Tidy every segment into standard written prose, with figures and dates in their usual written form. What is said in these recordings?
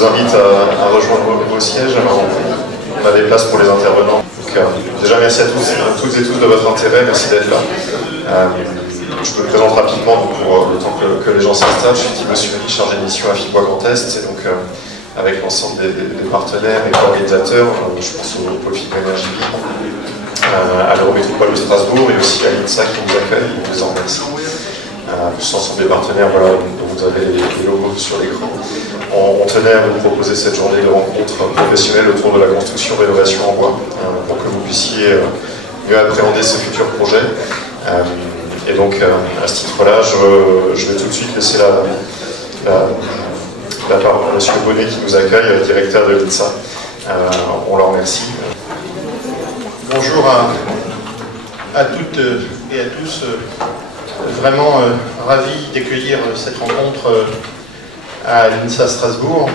vous invite à rejoindre vos sièges. Alors, on a des places pour les intervenants. Donc, déjà, merci à toutes et tous de votre intérêt. Merci d'être là. Je me présente rapidement pour le temps que les gens s'installent. Je suis Thibaut Sumeli, chargé de mission à FIBOIS Grand Est. Et donc, avec l'ensemble des partenaires et organisateurs, je pense au pôle FIBOIS Énergie Libre, à l'Eurométropole de Strasbourg et aussi à l'INSA qui nous accueille. On vous en remercie. Plus l'ensemble des partenaires, voilà, dont vous avez les logos sur l'écran. On tenait à vous proposer cette journée de rencontre professionnelle autour de la construction-rénovation en bois, pour que vous puissiez mieux appréhender ce futur projet. Et donc, à ce titre-là, je vais tout de suite laisser la parole à M. Bonnet qui nous accueille, directeur de l'INSA. On leur remercie. Bonjour à toutes et à tous. Vraiment ravi d'accueillir cette rencontre à l'INSA Strasbourg.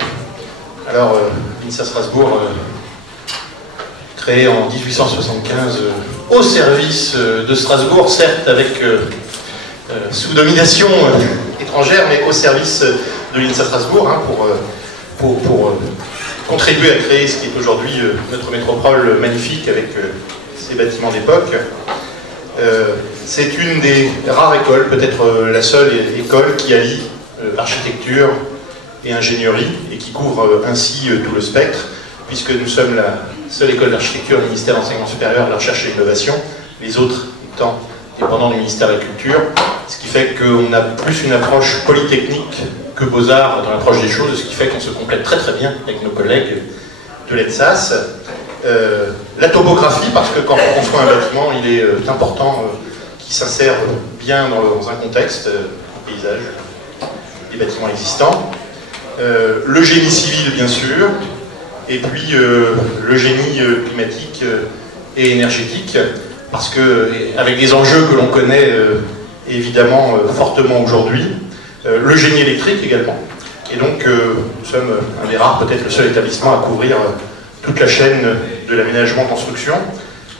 Alors, l'INSA Strasbourg, créée en 1875 au service de Strasbourg, certes avec sous domination étrangère, mais au service de l'INSA Strasbourg, hein, pour contribuer à créer ce qui est aujourd'hui notre métropole magnifique avec ses bâtiments d'époque. C'est une des rares écoles, peut-être la seule école qui allie architecture et ingénierie et qui couvre ainsi tout le spectre, puisque nous sommes la seule école d'architecture du ministère de l'Enseignement supérieur, de la Recherche et de l'Innovation, les autres étant dépendants du ministère de la Culture, ce qui fait qu'on a plus une approche polytechnique que Beaux-Arts dans l'approche des choses, ce qui fait qu'on se complète très très bien avec nos collègues de l'ENSAS. La topographie, parce que quand on construit un bâtiment, il est important qu'il s'insère bien dans un contexte, un paysage, des bâtiments existants. Le génie civil, bien sûr, et puis le génie climatique et énergétique, parce que, avec des enjeux que l'on connaît évidemment fortement aujourd'hui, le génie électrique également. Et donc, nous sommes un des rares, peut-être le seul établissement à couvrir toute la chaîne de l'aménagement-construction,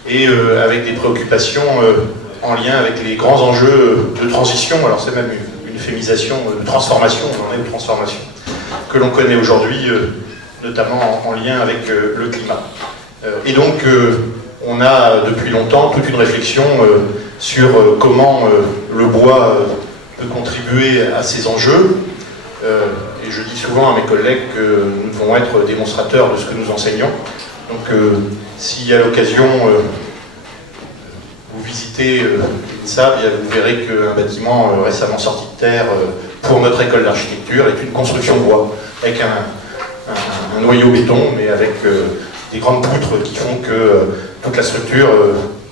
et avec des préoccupations en lien avec les grands enjeux de transition, alors c'est même une euphémisation de transformation, on en est de transformation, que l'on connaît aujourd'hui, notamment en lien avec le climat. Et donc, on a depuis longtemps toute une réflexion sur comment le bois peut contribuer à ces enjeux. Et je dis souvent à mes collègues que nous devons être démonstrateurs de ce que nous enseignons. Donc, si à l'occasion vous visitez l'INSA, vous verrez qu'un bâtiment récemment sorti de terre pour notre école d'architecture est une construction bois, avec un noyau béton, mais avec des grandes poutres qui font que toute la structure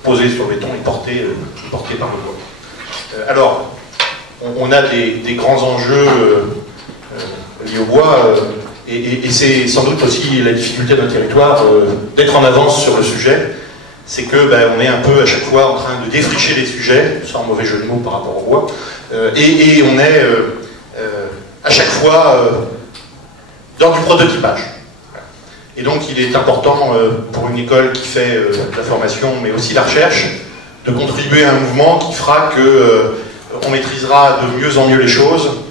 posée sur le béton est portée par le bois. Alors, on a des grands enjeux liés au bois, et c'est sans doute aussi la difficulté de notre territoire d'être en avance sur le sujet. C'est que on est un peu à chaque fois en train de défricher les sujets, sans mauvais jeu de mots par rapport au bois, et on est à chaque fois dans du prototypage. Et donc il est important pour une école qui fait la formation, mais aussi la recherche, de contribuer à un mouvement qui fera qu'on maîtrisera de mieux en mieux les choses,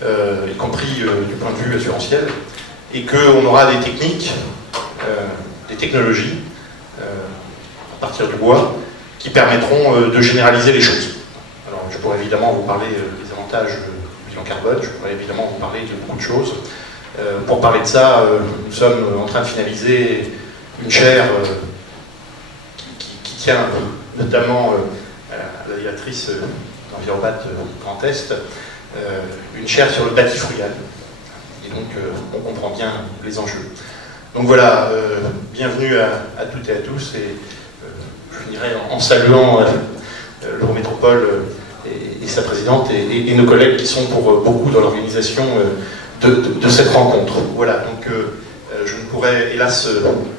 y compris du point de vue assurantiel, et qu'on aura des techniques, des technologies, à partir du bois, qui permettront de généraliser les choses. Alors, je pourrais évidemment vous parler des avantages du bilan carbone, je pourrais évidemment vous parler de beaucoup de choses. Pour parler de ça, nous sommes en train de finaliser une chaire qui tient notamment à la directrice d'Envirobat Grand Est, une chaire sur le bâti frugal. Et donc, on comprend bien les enjeux. Donc voilà, bienvenue à toutes et à tous. Et je finirai en saluant l'Eurométropole et sa présidente et nos collègues qui sont pour beaucoup dans l'organisation de cette rencontre. Voilà, donc je ne pourrais hélas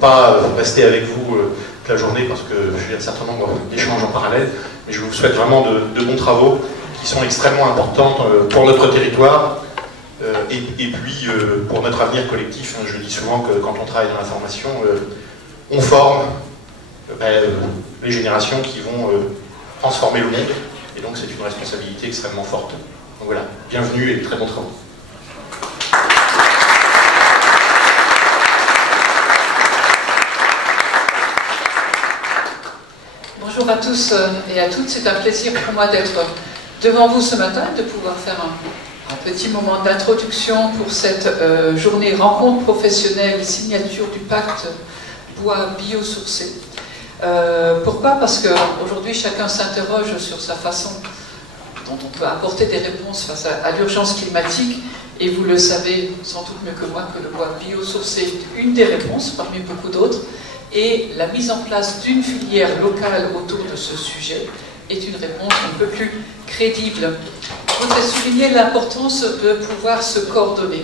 pas rester avec vous toute la journée parce que j'ai un certain nombre d'échanges en parallèle, mais je vous souhaite vraiment de bons travaux qui sont extrêmement importants pour notre territoire et puis pour notre avenir collectif. Je dis souvent que quand on travaille dans la formation, on forme les générations qui vont transformer le monde, et donc c'est une responsabilité extrêmement forte. Donc voilà, bienvenue et très bons travaux. à tous et à toutes, c'est un plaisir pour moi d'être devant vous ce matin, de pouvoir faire un petit moment d'introduction pour cette journée rencontre professionnelle, signature du pacte bois biosourcé. Pourquoi? Parce qu'aujourd'hui, chacun s'interroge sur sa façon dont on peut apporter des réponses face à l'urgence climatique. Et vous le savez sans doute mieux que moi que le bois biosourcé est une des réponses parmi beaucoup d'autres. Et la mise en place d'une filière locale autour de ce sujet est une réponse un peu plus crédible. Je voudrais souligner l'importance de pouvoir se coordonner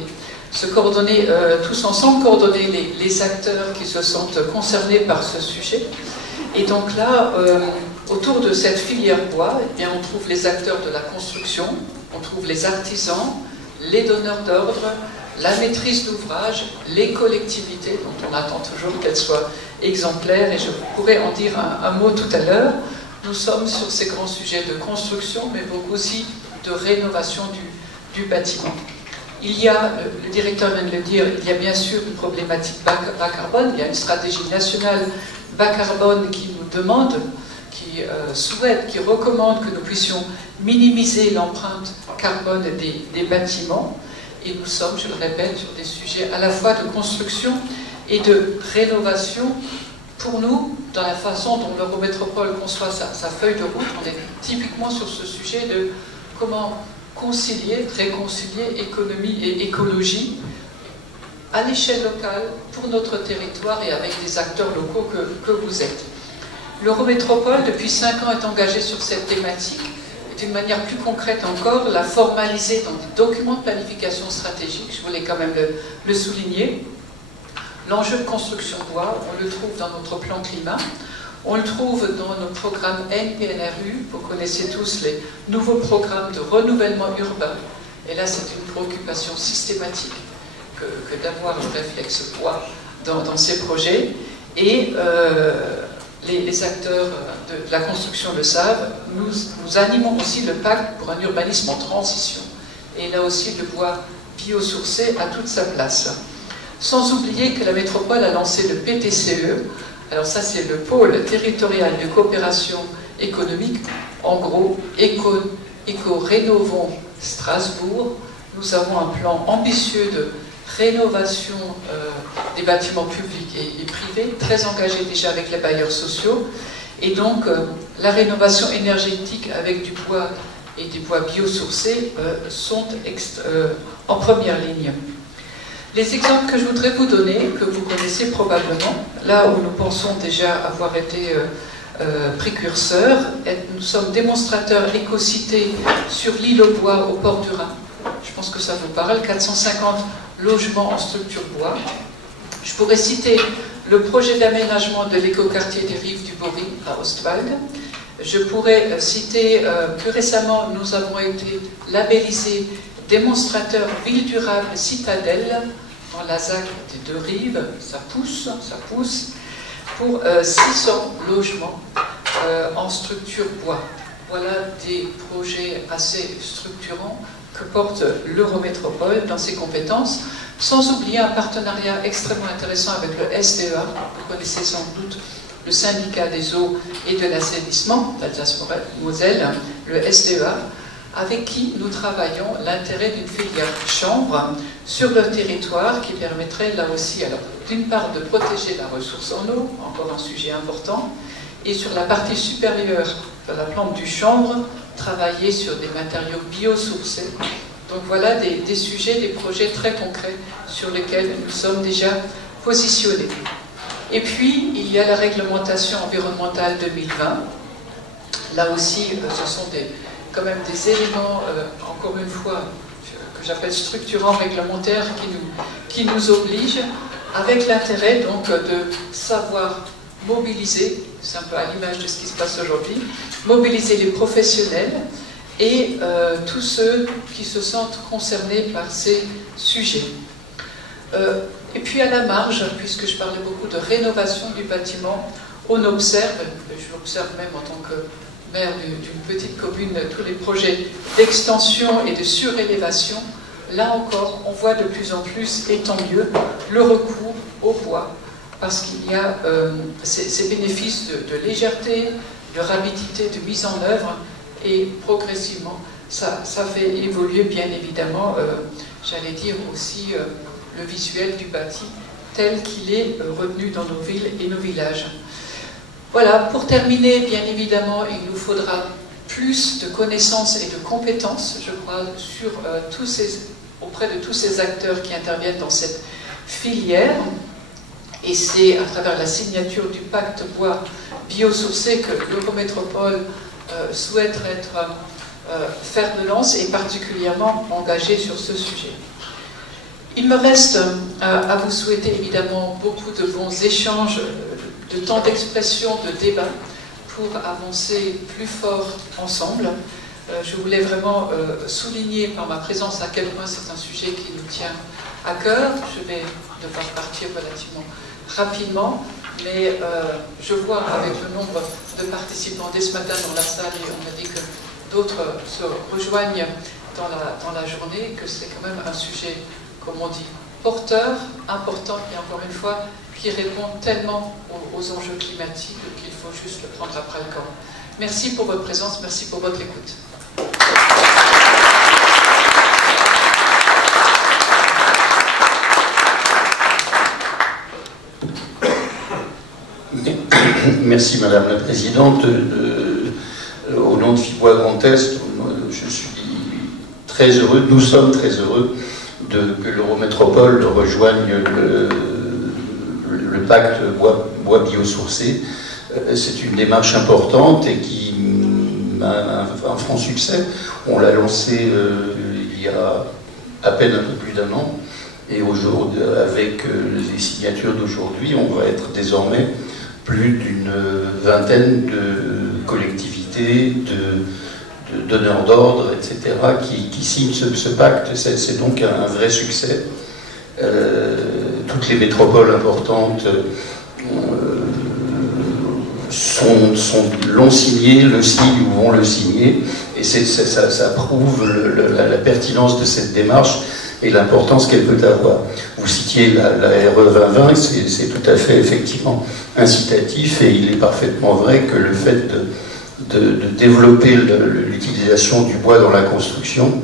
tous ensemble, coordonner les acteurs qui se sentent concernés par ce sujet. Et donc là, autour de cette filière bois, eh bien, on trouve les acteurs de la construction, on trouve les artisans, les donneurs d'ordre, la maîtrise d'ouvrage, les collectivités, dont on attend toujours qu'elles soient exemplaires, et je pourrais en dire un mot tout à l'heure. Nous sommes sur ces grands sujets de construction, mais beaucoup aussi de rénovation du bâtiment. Il y a, le directeur vient de le dire, il y a bien sûr une problématique bas carbone, il y a une stratégie nationale bas carbone qui nous demande, qui souhaite, qui recommande que nous puissions minimiser l'empreinte carbone des bâtiments. Et nous sommes, je le répète, sur des sujets à la fois de construction et de rénovation. Pour nous, dans la façon dont l'Eurométropole conçoit sa feuille de route, on est typiquement sur ce sujet de comment réconcilier économie et écologie à l'échelle locale, pour notre territoire et avec des acteurs locaux que vous êtes. L'Eurométropole, depuis 5 ans, est engagée sur cette thématique. D'une manière plus concrète encore, la formaliser dans des documents de planification stratégique, je voulais quand même le souligner. L'enjeu de construction bois, on le trouve dans notre plan climat, on le trouve dans nos programmes NPNRU, vous connaissez tous les nouveaux programmes de renouvellement urbain, et là c'est une préoccupation systématique que d'avoir le réflexe bois dans ces projets, et les acteurs de la construction le savent, nous animons aussi le pacte pour un urbanisme en transition. Et là aussi, le bois biosourcé a toute sa place. Sans oublier que la métropole a lancé le PTCE. Alors ça, c'est le pôle territorial de coopération économique. En gros, Éco-Rénovons Strasbourg. Nous avons un plan ambitieux de rénovation des bâtiments publics et privés, très engagé déjà avec les bailleurs sociaux, et donc la rénovation énergétique avec du bois et des bois biosourcés sont en première ligne. Les exemples que je voudrais vous donner, que vous connaissez probablement, là où nous pensons déjà avoir été précurseurs, nous sommes démonstrateurs éco-cités sur l'île aux bois au port du Rhin. Je pense que ça vous parle, 450 logements en structure bois. Je pourrais citer le projet d'aménagement de l'écoquartier des rives du Bory à Ostwald. Je pourrais citer, plus récemment, nous avons été labellisés démonstrateurs ville durable citadelle dans la ZAC des deux rives, ça pousse, pour 600 logements en structure bois. Voilà des projets assez structurants que porte l'Eurométropole dans ses compétences, sans oublier un partenariat extrêmement intéressant avec le SDEA. Vous connaissez sans doute le syndicat des eaux et de l'assainissement d'Alsace-Moselle, le SDEA, avec qui nous travaillons l'intérêt d'une filière chambre sur le territoire qui permettrait là aussi, alors d'une part de protéger la ressource en eau, encore un sujet important, et sur la partie supérieure de la plante du chanvre, travailler sur des matériaux biosourcés. Donc voilà des sujets, des projets très concrets sur lesquels nous sommes déjà positionnés. Et puis, il y a la réglementation environnementale 2020. Là aussi, ce sont quand même des éléments, encore une fois, que j'appelle structurants réglementaires qui nous obligent, avec l'intérêt donc de savoir mobiliser, c'est un peu à l'image de ce qui se passe aujourd'hui, mobiliser les professionnels et tous ceux qui se sentent concernés par ces sujets. Et puis à la marge, puisque je parlais beaucoup de rénovation du bâtiment, on observe, je l'observe même en tant que maire d'une petite commune, tous les projets d'extension et de surélévation. Là encore, on voit de plus en plus, et tant mieux, le recours au bois, parce qu'il y a ces bénéfices de légèreté, de rapidité de mise en œuvre, et progressivement, ça fait évoluer bien évidemment, j'allais dire aussi, le visuel du bâti tel qu'il est retenu dans nos villes et nos villages. Voilà, pour terminer, bien évidemment, il nous faudra plus de connaissances et de compétences, je crois, sur, auprès de tous ces acteurs qui interviennent dans cette filière. Et c'est à travers la signature du pacte bois biosourcé que l'Eurométropole souhaite être fer de lance et particulièrement engagé sur ce sujet. Il me reste à vous souhaiter évidemment beaucoup de bons échanges, de temps d'expression, de débat, pour avancer plus fort ensemble. Je voulais vraiment souligner par ma présence à quel point c'est un sujet qui nous tient à cœur. Je vais devoir partir relativement rapidement, mais je vois avec le nombre de participants dès ce matin dans la salle, et on a dit que d'autres se rejoignent dans la journée, que c'est quand même un sujet, comme on dit, porteur, important, et encore une fois, qui répond tellement aux enjeux climatiques qu'il faut juste le prendre après le corps. Merci pour votre présence, merci pour votre écoute. Merci Madame la Présidente. Au nom de FIBOIS Grand Est, je suis très heureux, nous sommes très heureux que l'Eurométropole rejoigne le pacte bois biosourcé. C'est une démarche importante et qui a un franc succès. On l'a lancé il y a à peine un peu plus d'un an, et aujourd'hui, avec les signatures d'aujourd'hui, on va être désormais plus d'une vingtaine de collectivités, de donneurs d'ordre, etc., qui signent ce pacte. C'est donc un vrai succès. Toutes les métropoles importantes l'ont signé, le signent ou vont le signer, et ça prouve la pertinence de cette démarche et l'importance qu'elle peut avoir. Vous citiez la RE 2020, c'est tout à fait effectivement incitatif, et il est parfaitement vrai que le fait de développer l'utilisation du bois dans la construction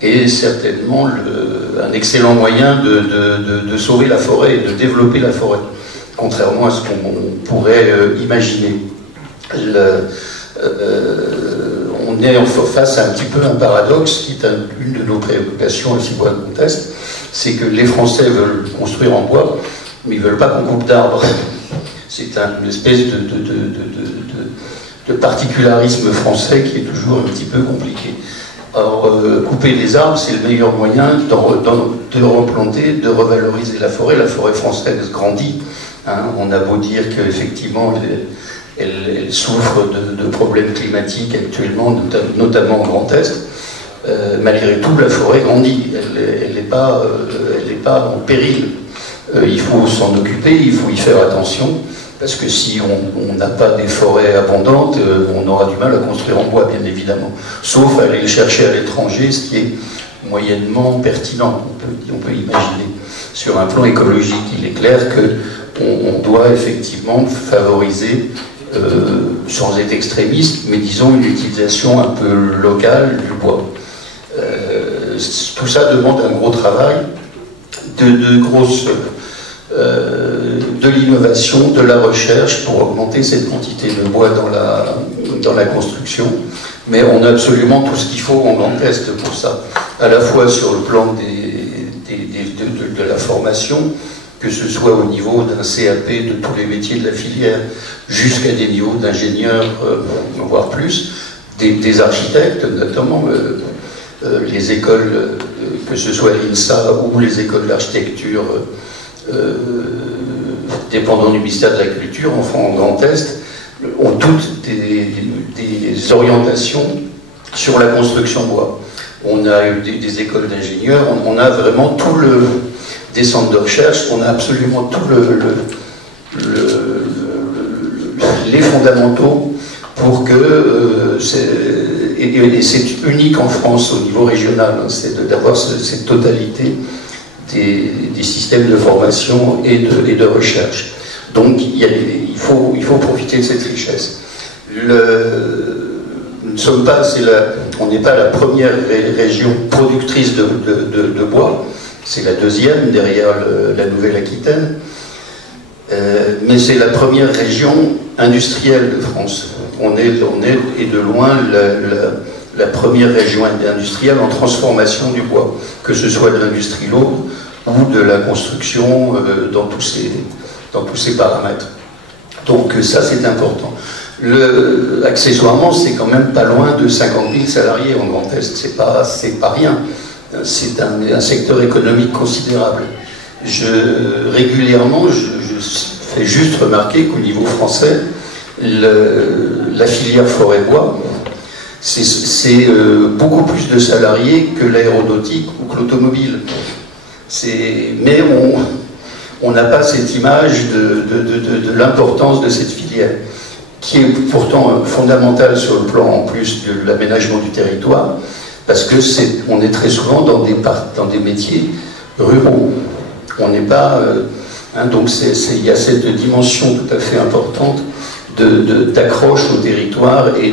est certainement un excellent moyen de sauver la forêt et de développer la forêt, contrairement à ce qu'on pourrait imaginer. On est face à un petit peu un paradoxe qui est une de nos préoccupations à FIBOIS Grand Est, c'est que les Français veulent construire en bois, mais ils ne veulent pas qu'on coupe d'arbres. C'est une espèce de particularisme français qui est toujours un petit peu compliqué. Alors, couper les arbres, c'est le meilleur moyen de replanter, de revaloriser la forêt. La forêt française grandit. Hein. On a beau dire qu'effectivement, elle souffre de problèmes climatiques actuellement, notamment au Grand Est. Malgré tout, la forêt grandit. Elle n'est pas en péril. Il faut s'en occuper, il faut y faire attention, parce que si on n'a pas des forêts abondantes, on aura du mal à construire en bois, bien évidemment. Sauf à aller le chercher à l'étranger, ce qui est moyennement pertinent, on peut imaginer. Sur un plan écologique, il est clair qu'on doit effectivement favoriser, sans être extrémiste, mais disons une utilisation un peu locale du bois. Tout ça demande un gros travail, de l'innovation, de la recherche pour augmenter cette quantité de bois dans la construction. Mais on a absolument tout ce qu'il faut en Grand Est pour ça, à la fois sur le plan de la formation, que ce soit au niveau d'un CAP de tous les métiers de la filière, jusqu'à des niveaux d'ingénieurs, voire plus, des architectes notamment, les écoles, que ce soit l'INSA ou les écoles d'architecture dépendant du ministère de la Culture, enfin en Grand Est, ont toutes des orientations sur la construction bois. On a eu des écoles d'ingénieurs, on a vraiment des centres de recherche, on a absolument tout les fondamentaux pour que et c'est unique en France au niveau régional, hein, c'est d'avoir cette totalité des systèmes de formation et de recherche. Donc il faut profiter de cette richesse. On n'est pas la première région productrice de bois, c'est la deuxième derrière la Nouvelle-Aquitaine, mais c'est la première région industrielle de France. On est et de loin la première région industrielle en transformation du bois, que ce soit de l'industrie lourde ou de la construction dans tous ces paramètres. Donc ça c'est important. Accessoirement, c'est quand même pas loin de 50 000 salariés en Grand Est, c'est pas rien. C'est un secteur économique considérable. Régulièrement, je fais juste remarquer qu'au niveau français, la filière forêt-bois, c'est beaucoup plus de salariés que l'aéronautique ou que l'automobile. Mais on n'a pas cette image de l'importance de cette filière, qui est pourtant fondamentale sur le plan en plus de l'aménagement du territoire, parce que on est très souvent dans des métiers ruraux. On n'est pas... donc il y a cette dimension tout à fait importante d'accroche au territoire et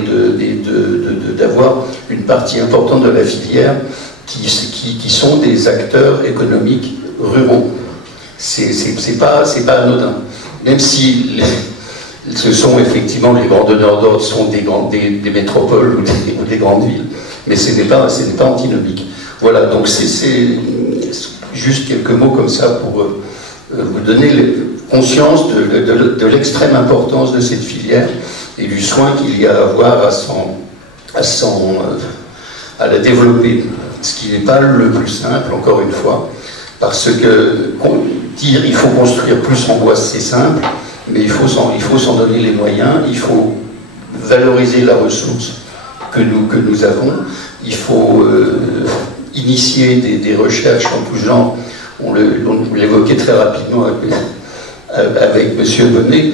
d'avoir une partie importante de la filière qui sont des acteurs économiques ruraux. C'est pas anodin. Même si ce sont effectivement les grands donneurs d'ordre sont des métropoles ou des grandes villes. Mais ce n'est pas antinomique. Voilà, donc c'est juste quelques mots comme ça pour vous donner conscience de l'extrême importance de cette filière et du soin qu'il y a à avoir à la développer. Ce qui n'est pas le plus simple, encore une fois, parce que dire il faut construire plus en bois, c'est simple, mais il faut s'en donner les moyens, il faut valoriser la ressource que nous avons, il faut initier des recherches en tout genre. On l'évoquait très rapidement avec M. Bonnet.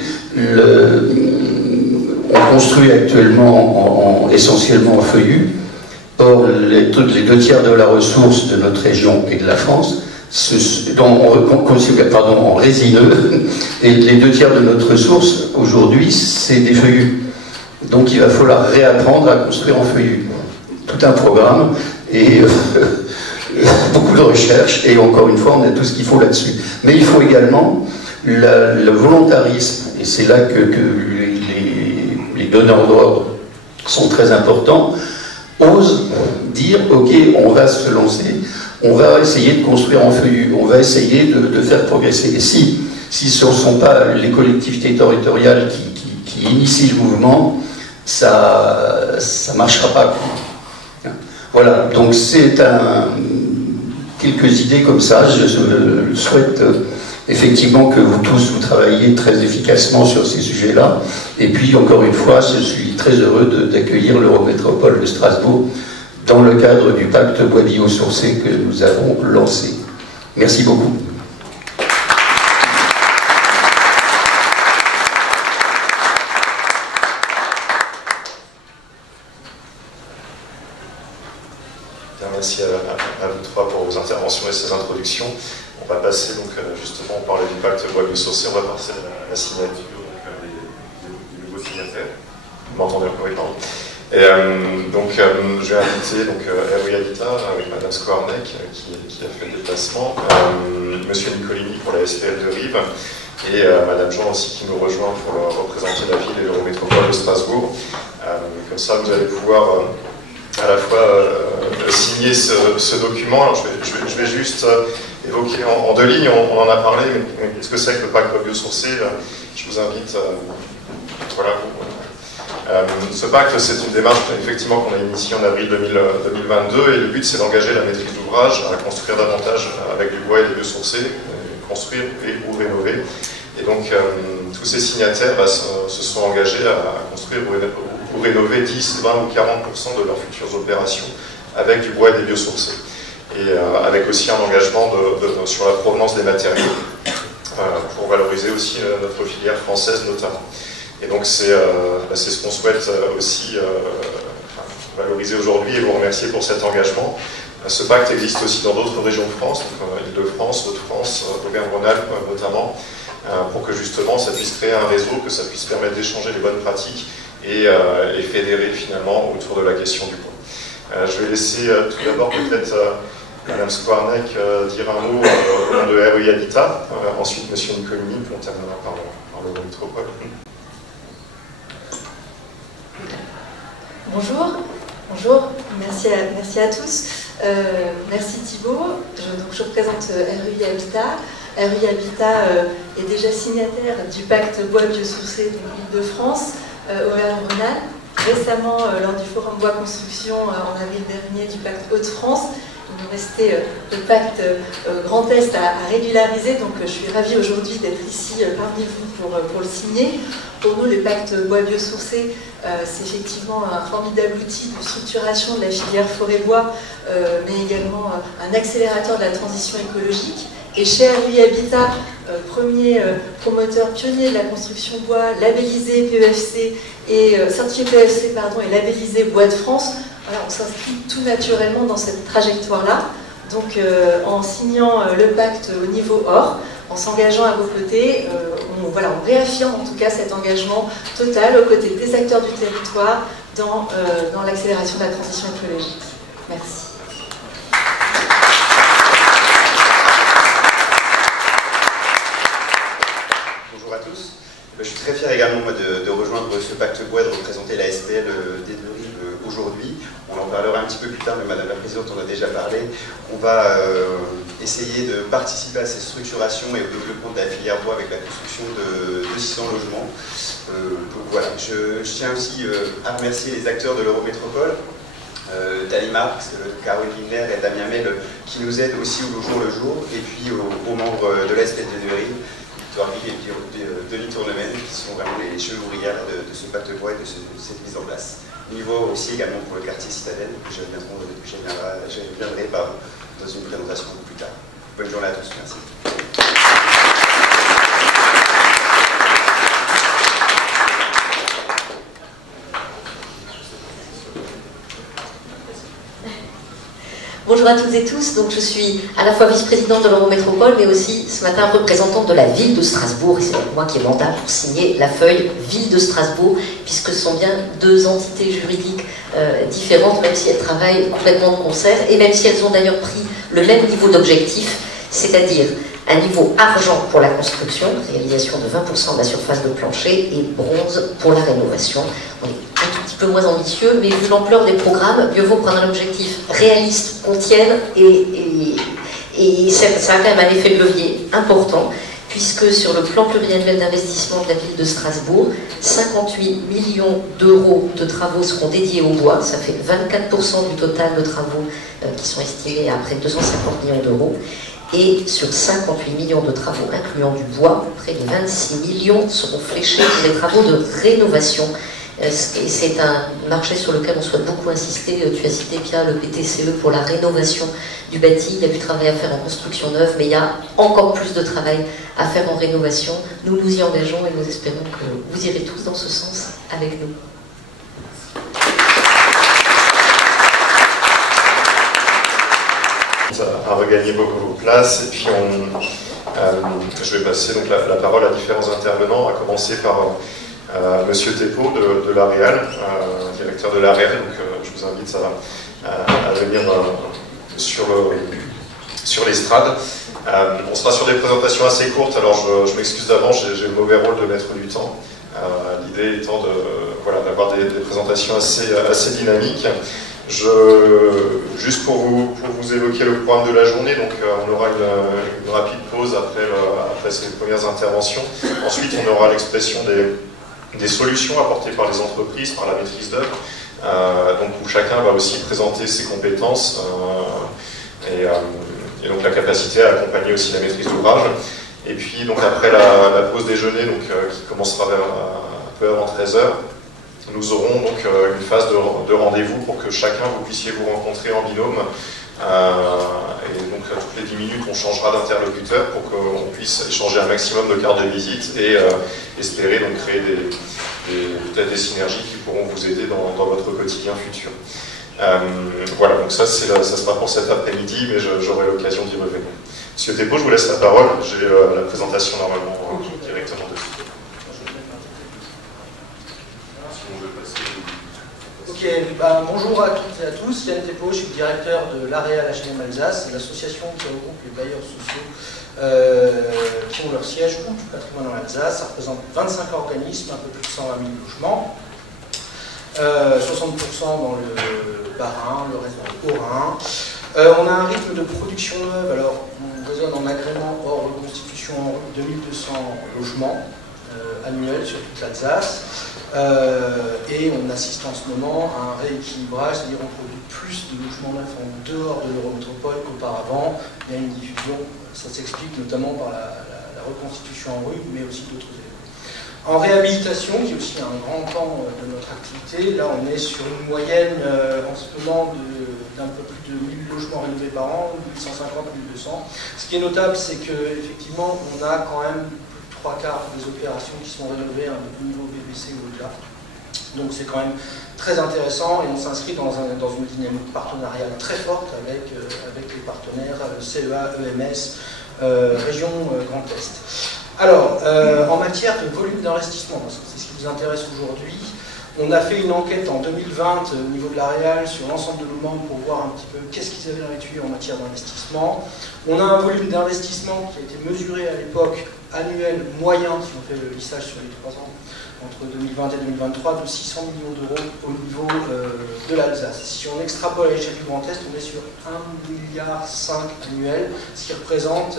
On construit actuellement essentiellement en feuillu. Or, les 2 tiers de la ressource de notre région et de la France, en résineux, et les 2 tiers de notre ressource, aujourd'hui, c'est des feuillus. Donc il va falloir réapprendre à construire en feuillu. Tout un programme et beaucoup de recherches, et encore une fois, on a tout ce qu'il faut là-dessus. Mais il faut également le volontarisme, et c'est là que les donneurs d'ordre sont très importants, osent dire, ok, on va se lancer, on va essayer de construire en feuillu, on va essayer de faire progresser. Et si ce ne sont pas les collectivités territoriales qui initient le mouvement, ça ne marchera pas. Voilà, donc c'est quelques idées comme ça. Je souhaite effectivement que vous tous vous travailliez très efficacement sur ces sujets-là. Et puis, encore une fois, je suis très heureux d'accueillir l'Eurométropole de Strasbourg dans le cadre du pacte bois biosourcé que nous avons lancé. Merci beaucoup. Merci à vous trois pour vos interventions et ces introductions. On va passer donc justement, on parlait du pacte bois biosourcé, on va passer à la signature des nouveaux signataires. Vous m'entendez? Oui, pardon. Et je vais inviter Hervé Alita avec Madame Skoarnek qui a fait le déplacement, Monsieur Nicolini pour la SPL de Rives et Madame Jean aussi qui nous rejoint pour représenter la ville et l'Eurométropole de Strasbourg. Comme ça, vous allez pouvoir à la fois signer ce document. Alors je vais juste évoquer en 2 lignes, on en a parlé, mais qu'est-ce que c'est que le pacte bois biosourcé? Je vous invite, voilà. Ce pacte, c'est une démarche effectivement qu'on a initiée en avril 2022 et le but c'est d'engager la maîtrise d'ouvrage à construire davantage avec du bois et des biosourcés, construire ou rénover. Et donc tous ces signataires se sont engagés à construire ou rénover 10, 20 ou 40% de leurs futures opérations avec du bois et des biosourcés. Et avec aussi un engagement sur la provenance des matériaux pour valoriser aussi notre filière française notamment. Et donc c'est ce qu'on souhaite aussi valoriser aujourd'hui et vous remercier pour cet engagement. Ce pacte existe aussi dans d'autres régions de France, donc Île-de-France, Hauts-de-France, Auvergne-Rhône-Alpes notamment, pour que justement ça puisse créer un réseau, que ça puisse permettre d'échanger les bonnes pratiques et fédérer finalement autour de la question du bois. Je vais laisser tout d'abord peut-être Madame Skwarnek dire un mot au nom de REI Habitat, ensuite Monsieur Nicolini, puis on terminera par l'Eurométropole. Bonjour, bonjour, merci à tous. Merci Thibault. Je représente REI Habitat. REI Habitat est déjà signataire du pacte bois biosourcé de l'Île-de-France, Auvergne-Rhône-Alpes. Récemment, lors du forum bois construction en avril dernier du pacte Hauts-de-France, il nous restait le pacte Grand Est à régulariser, donc je suis ravie aujourd'hui d'être ici parmi vous pour le signer. Pour nous, le pacte bois biosourcé, c'est effectivement un formidable outil de structuration de la filière forêt-bois, mais également un accélérateur de la transition écologique. Et chez REI Habitat, premier promoteur pionnier de la construction bois, labellisé PEFC et certifié PEFC et labellisé Bois de France, voilà, on s'inscrit tout naturellement dans cette trajectoire-là. Donc en signant le pacte au niveau OR, en s'engageant à vos côtés, on réaffirme en tout cas cet engagement total aux côtés des acteurs du territoire dans l'accélération de la transition écologique. Merci. Bonjour à tous. Je suis très fier également moi, de rejoindre ce pacte bois, de représenter la SPL des Deux Rives aujourd'hui. On en parlera un petit peu plus tard, mais Madame la Présidente en a déjà parlé. On va essayer de participer à cette structuration et au développement de la filière bois avec la construction de 600 logements. Donc voilà, je tiens aussi à remercier les acteurs de l'Eurométropole, Dalima, Caroline Wigner et Damien Mel, qui nous aident aussi au jour le jour, et puis aux membres de la SPL des Deux Rives, Victoire Ville et Denis Tournemène, qui sont vraiment les cheveux ouvrières de ce pacte bois et de cette mise en place. Niveau aussi également pour le quartier citadelle, que je viendrai dans une présentation un peu plus tard. Bonne journée à tous, merci. Bonjour à toutes et tous, donc je suis à la fois vice-présidente de l'Eurométropole, mais aussi ce matin représentante de la ville de Strasbourg, et c'est moi qui ai mandat pour signer la feuille Ville de Strasbourg, puisque ce sont bien deux entités juridiques différentes, même si elles travaillent complètement de concert, et même si elles ont d'ailleurs pris le même niveau d'objectif, c'est-à-dire un niveau argent pour la construction, réalisation de 20% de la surface de plancher, et bronze pour la rénovation. On est un tout petit peu moins ambitieux, mais vu l'ampleur des programmes, mieux vaut prendre un objectif réaliste qu'on tienne, et ça a quand même un effet de levier important, puisque sur le plan pluriannuel d'investissement de la ville de Strasbourg, 58 millions d'euros de travaux seront dédiés au bois, ça fait 24% du total de travaux qui sont estimés à près de 250 millions d'euros. Et sur 58 millions de travaux incluant du bois, près de 26 millions seront fléchés pour des travaux de rénovation. C'est un marché sur lequel on souhaite beaucoup insister. Tu as cité, Pia, le PTCE pour la rénovation du bâti. Il y a du travail à faire en construction neuve, mais il y a encore plus de travail à faire en rénovation. Nous nous y engageons et nous espérons que vous irez tous dans ce sens avec nous. À regagner beaucoup vos places, et puis je vais passer donc la parole à différents intervenants, à commencer par Monsieur Thépeau de l'Aréal, directeur de l'Aréal. Donc je vous invite à venir sur l'estrade. On sera sur des présentations assez courtes, alors je m'excuse d'avance, j'ai le mauvais rôle de mettre du temps. L'idée étant d'avoir des présentations assez dynamiques. Juste pour vous évoquer le programme de la journée, donc on aura une rapide pause après ces premières interventions. Ensuite, on aura l'expression des solutions apportées par les entreprises, par la maîtrise d'œuvre, donc où chacun va aussi présenter ses compétences et donc la capacité à accompagner aussi la maîtrise d'ouvrage. Et puis donc après la pause déjeuner, qui commencera un peu avant 13h, nous aurons donc une phase de rendez-vous pour que chacun vous puissiez vous rencontrer en binôme. Et donc toutes les 10 minutes, on changera d'interlocuteur pour qu'on puisse échanger un maximum de cartes de visite et espérer donc créer peut-être des synergies qui pourront vous aider dans votre quotidien futur. Voilà, donc ça sera pour cet après-midi, mais j'aurai l'occasion d'y revenir. Monsieur Thépeau, je vous laisse la parole. J'ai la présentation normalement directement dessus. Ok, bonjour à toutes et à tous, Yann Thépeau, je suis directeur de l'AREAL HLM Alsace, c'est l'association qui regroupe les bailleurs sociaux qui ont leur siège ou du patrimoine en Alsace. Ça représente 25 organismes, un peu plus de 120 000 logements, 60% dans le Bas-Rhin, le reste dans le Haut-Rhin. On a un rythme de production neuve, alors on raisonne en agrément hors reconstitution en 2200 logements annuels sur toute l'Alsace. Et on assiste en ce moment à un rééquilibrage, c'est-à-dire on produit plus de logements neufs en dehors de l'Eurométropole qu'auparavant. Il y a une diffusion, ça s'explique notamment par la reconstitution en rue, mais aussi d'autres éléments. En réhabilitation, qui est aussi un grand pan de notre activité, là on est sur une moyenne en ce moment d'un peu plus de 1000 logements rénovés par an, 1150-1200. Ce qui est notable, c'est qu'effectivement on a quand même plus de 3/4 des opérations qui sont rénovées à un niveau BBC ou au-delà. Donc c'est quand même très intéressant et on s'inscrit dans une dynamique partenariale très forte avec les partenaires CEA, EMS, région Grand Est. Alors, en matière de volume d'investissement, c'est ce qui vous intéresse aujourd'hui, on a fait une enquête en 2020 au niveau de l'AREAL sur l'ensemble de nos membres pour voir un petit peu qu'est-ce qu'ils avaient réduit en matière d'investissement. On a un volume d'investissement qui a été mesuré à l'époque annuel moyen, si on fait le lissage sur les 3 ans, entre 2020 et 2023, de 600 millions d'euros au niveau de l'Alsace. Si on extrapole à l'échelle du Grand Est, on est sur 1,5 milliard annuel, ce qui représente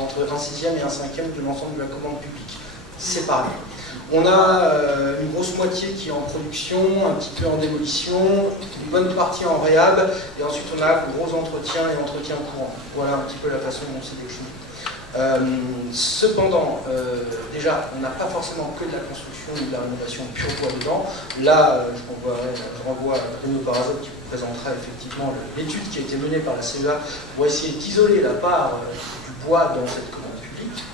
entre un sixième et un cinquième de l'ensemble de la commande publique. C'est pareil. On a une grosse moitié qui est en production, un petit peu en démolition, une bonne partie en réhab, et ensuite on a gros entretien et entretien courant. Voilà un petit peu la façon dont c'est défini. Cependant, déjà, on n'a pas forcément que de la construction ou de la rénovation pure bois dedans. Là, je renvoie à Bruno Parazot qui vous présentera effectivement l'étude qui a été menée par la CEA pour essayer d'isoler la part du bois dans cette commande publique.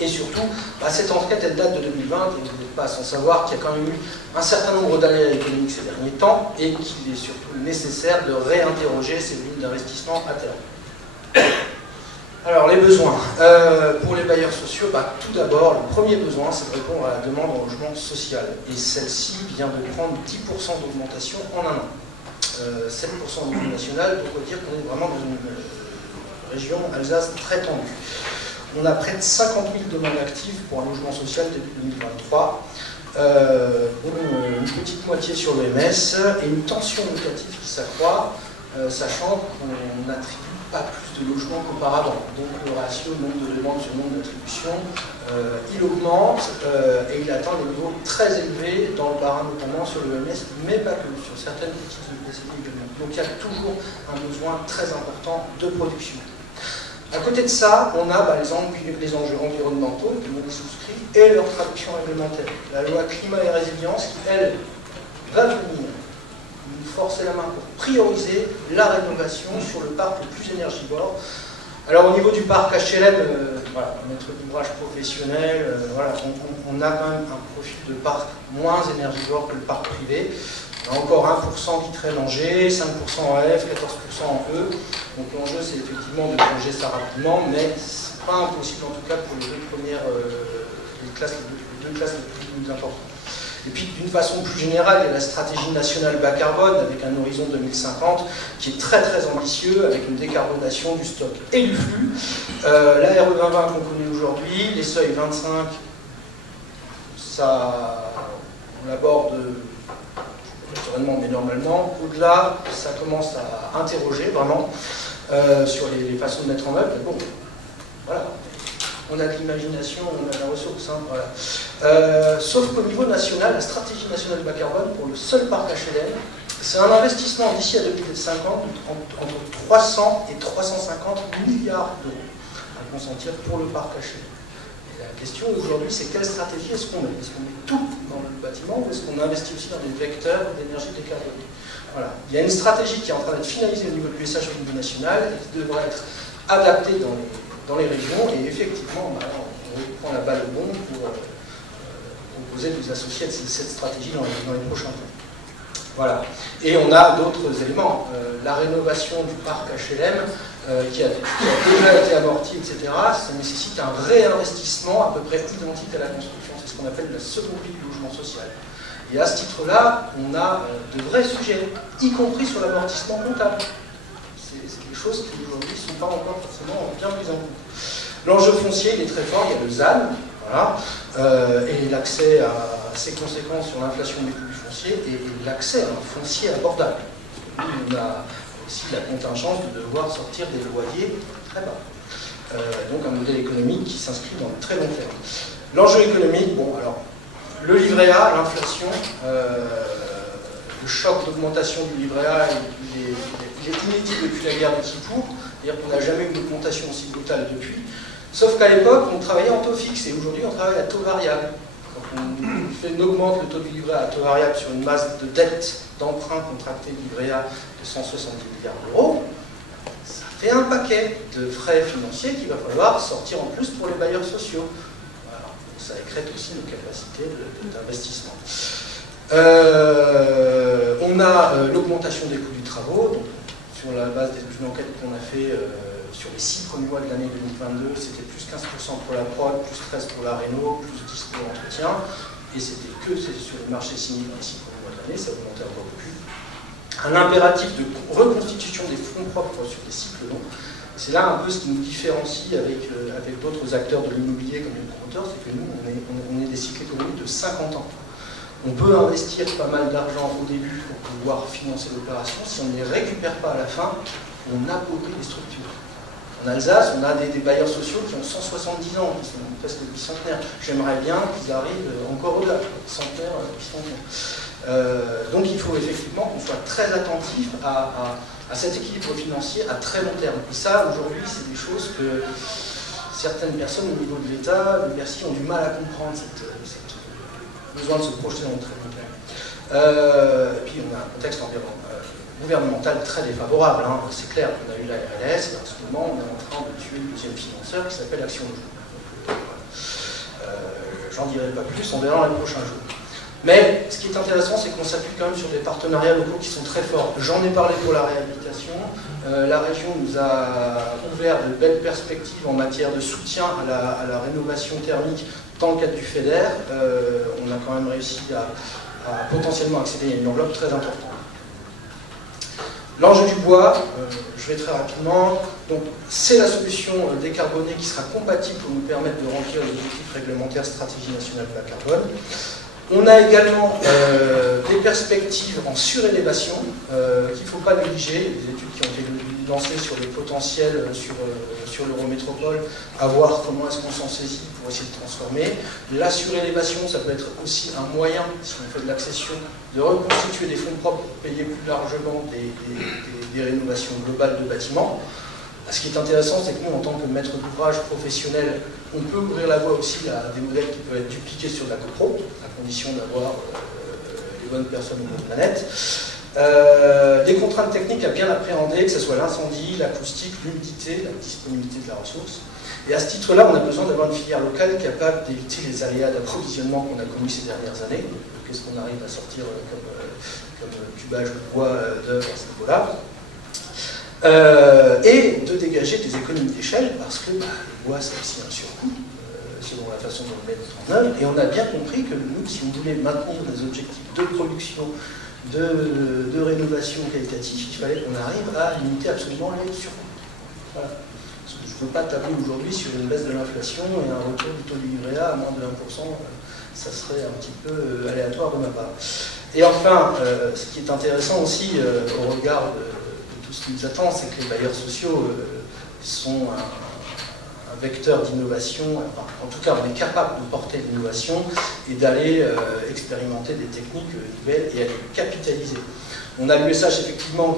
Et surtout, cette enquête, elle date de 2020, et vous n'êtes pas sans savoir qu'il y a quand même eu un certain nombre d'aléas économiques ces derniers temps, et qu'il est surtout nécessaire de réinterroger ces lignes d'investissement à terme. Alors, les besoins. Pour les bailleurs sociaux, tout d'abord, le premier besoin, c'est de répondre à la demande en logement social. Et celle-ci vient de prendre 10% d'augmentation en un an. 7% au niveau national, donc on peut dire qu'on est vraiment dans une région Alsace très tendue. On a près de 50 000 demandes actives pour un logement social début 2023. Une petite moitié sur l'EMS et une tension locative qui s'accroît, sachant qu'on attribue pas plus de logements qu'auparavant. Donc le ratio nombre de demandes sur nombre d'attributions, il augmente et il atteint des niveaux très élevés dans le Bas-Rhin, notamment sur l'EMS, mais pas que, sur certaines petites EPCI également. Donc il y a toujours un besoin très important de production. À côté de ça, on a les enjeux environnementaux qui nous souscrits et leur traduction réglementaire. La loi climat et résilience qui, elle, va venir nous forcer la main pour prioriser la rénovation sur le parc le plus énergivore. Alors au niveau du parc HLM, maître d'ouvrage professionnel, on a quand même un profil de parc moins énergivore que le parc privé. On a encore 1% qui traîne en G, 5% en F, 14% en E. Donc l'enjeu c'est effectivement de changer ça rapidement, mais c'est pas impossible en tout cas pour les deux classes les plus importantes. Et puis d'une façon plus générale, il y a la stratégie nationale bas carbone avec un horizon 2050 qui est très très ambitieux avec une décarbonation du stock et du flux. La RE 2020 qu'on connaît aujourd'hui, les seuils 25, ça on l'aborde naturellement mais normalement. Au-delà, ça commence à interroger vraiment sur les façons de mettre en œuvre. Bon, voilà. On a de l'imagination, on a de la ressource. Sauf qu'au niveau national, la stratégie nationale bas carbone pour le seul parc HLM, c'est un investissement d'ici à 2050 entre 300 et 350 milliards d'euros à consentir pour le parc HLM. Et la question aujourd'hui, c'est quelle stratégie est-ce qu'on met? Est-ce qu'on met tout dans le bâtiment ou est-ce qu'on investit aussi dans des vecteurs d'énergie décarbonée? Voilà. Il y a une stratégie qui est en train d'être finalisée au niveau de l'USH au niveau national et qui devrait être adaptée dans les régions, et effectivement, on prend la balle au bon pour proposer de vous associer à cette stratégie dans les prochains temps. Voilà. Et on a d'autres éléments. La rénovation du parc HLM, qui a déjà été amorti, etc., ça nécessite un réinvestissement à peu près identique à la construction. C'est ce qu'on appelle la seconde vie du logement social. Et à ce titre-là, on a de vrais sujets, y compris sur l'amortissement comptable. C'est des choses qui aujourd'hui ne sont pas encore forcément bien prises en compte. L'enjeu foncier, il est très fort, il y a le ZAN, voilà, et l'accès à ses conséquences sur l'inflation des coûts du foncier et l'accès à un foncier abordable. On a aussi la contingence de devoir sortir des loyers très bas. Donc un modèle économique qui s'inscrit dans le très long terme. L'enjeu économique, bon alors, le livret A, l'inflation, le choc d'augmentation du livret A, il est inédit depuis la guerre de Kippour, c'est-à-dire qu'on n'a jamais eu une augmentation aussi brutale depuis. Sauf qu'à l'époque, on travaillait en taux fixe et aujourd'hui, on travaille à taux variable. Donc on augmente le taux du livret A à taux variable sur une masse de dette, d'emprunt contracté du livret A de 170 milliards d'euros. Ça fait un paquet de frais financiers qu'il va falloir sortir en plus pour les bailleurs sociaux. Voilà. Ça écrète aussi nos capacités d'investissement. On a l'augmentation des coûts du travaux. Donc, sur la base d'une enquête qu'on a fait sur les 6 premiers mois de l'année 2022, c'était plus 15% pour la prod, plus 13% pour la réno, plus 10% pour l'entretien. Et c'était que sur le marché signé dans les 6 premiers mois de l'année, ça augmentait encore plus. Un impératif de reconstitution des fonds propres sur des cycles longs. C'est là un peu ce qui nous différencie avec d'autres acteurs de l'immobilier comme les promoteurs, c'est que nous, on est des cycles économiques de 50 ans. On peut investir pas mal d'argent au début pour pouvoir financer l'opération. Si on ne les récupère pas à la fin, on appauvrit les structures. En Alsace, on a des bailleurs sociaux qui ont 170 ans, qui sont presque bicentenaires. J'aimerais bien qu'ils arrivent encore au-delà, centenaires, bicentenaires. Donc il faut effectivement qu'on soit très attentif à cet équilibre financier à très long terme. Et ça, aujourd'hui, c'est des choses que certaines personnes au niveau de l'État, de Bercy, ont du mal à comprendre, besoin de se projeter dans le très long terme. Et puis on a un contexte gouvernemental très défavorable, hein. C'est clair qu'on a eu la RLS, et en ce moment on est en train de tuer le deuxième financeur qui s'appelle Action Logement. J'en dirai pas plus, on verra dans les prochains jours. Mais ce qui est intéressant, c'est qu'on s'appuie quand même sur des partenariats locaux qui sont très forts. J'en ai parlé pour la réhabilitation. La région nous a ouvert de belles perspectives en matière de soutien à la rénovation thermique dans le cadre du FEDER. On a quand même réussi à potentiellement accéder à une enveloppe très importante. L'enjeu du bois, je vais très rapidement, c'est la solution décarbonée qui sera compatible pour nous permettre de remplir les objectifs réglementaires stratégie nationale bas carbone. On a également des perspectives en surélévation qu'il ne faut pas négliger, des études qui ont été lancées sur les potentiels sur l'Eurométropole, à voir comment est-ce qu'on s'en saisit pour essayer de transformer. La surélévation, ça peut être aussi un moyen, si on fait de l'accession, de reconstituer des fonds propres pour payer plus largement des rénovations globales de bâtiments. Ce qui est intéressant, c'est que nous, en tant que maître d'ouvrage professionnel, on peut ouvrir la voie aussi à des modèles qui peuvent être dupliqués sur de la copro, à condition d'avoir les bonnes personnes aux bonnes planètes. Des contraintes techniques à bien appréhender, que ce soit l'incendie, l'acoustique, l'humidité, la disponibilité de la ressource. Et à ce titre-là, on a besoin d'avoir une filière locale capable d'éviter les aléas d'approvisionnement qu'on a connus ces dernières années. Qu'est-ce qu'on arrive à sortir comme cubage de bois d'œuvre à ce niveau-là. Et de dégager des économies d'échelle, parce que le bois, c'est aussi un surcoût, selon la façon dont on le met en œuvre. Et on a bien compris que nous, si on voulait maintenir des objectifs de production, de rénovation qualitative, il fallait qu'on arrive à limiter absolument les surcoûts. Voilà. Parce que je ne peux pas tabler aujourd'hui sur une baisse de l'inflation et un retour du taux du livret A à moins de 1%, ça serait un petit peu aléatoire de ma part. Et enfin, ce qui est intéressant aussi au regard de tout ce qui nous attend, c'est que les bailleurs sociaux sont un vecteur d'innovation. Enfin, en tout cas, on est capable de porter l'innovation et d'aller expérimenter des techniques nouvelles et à les capitaliser. On a l'USH effectivement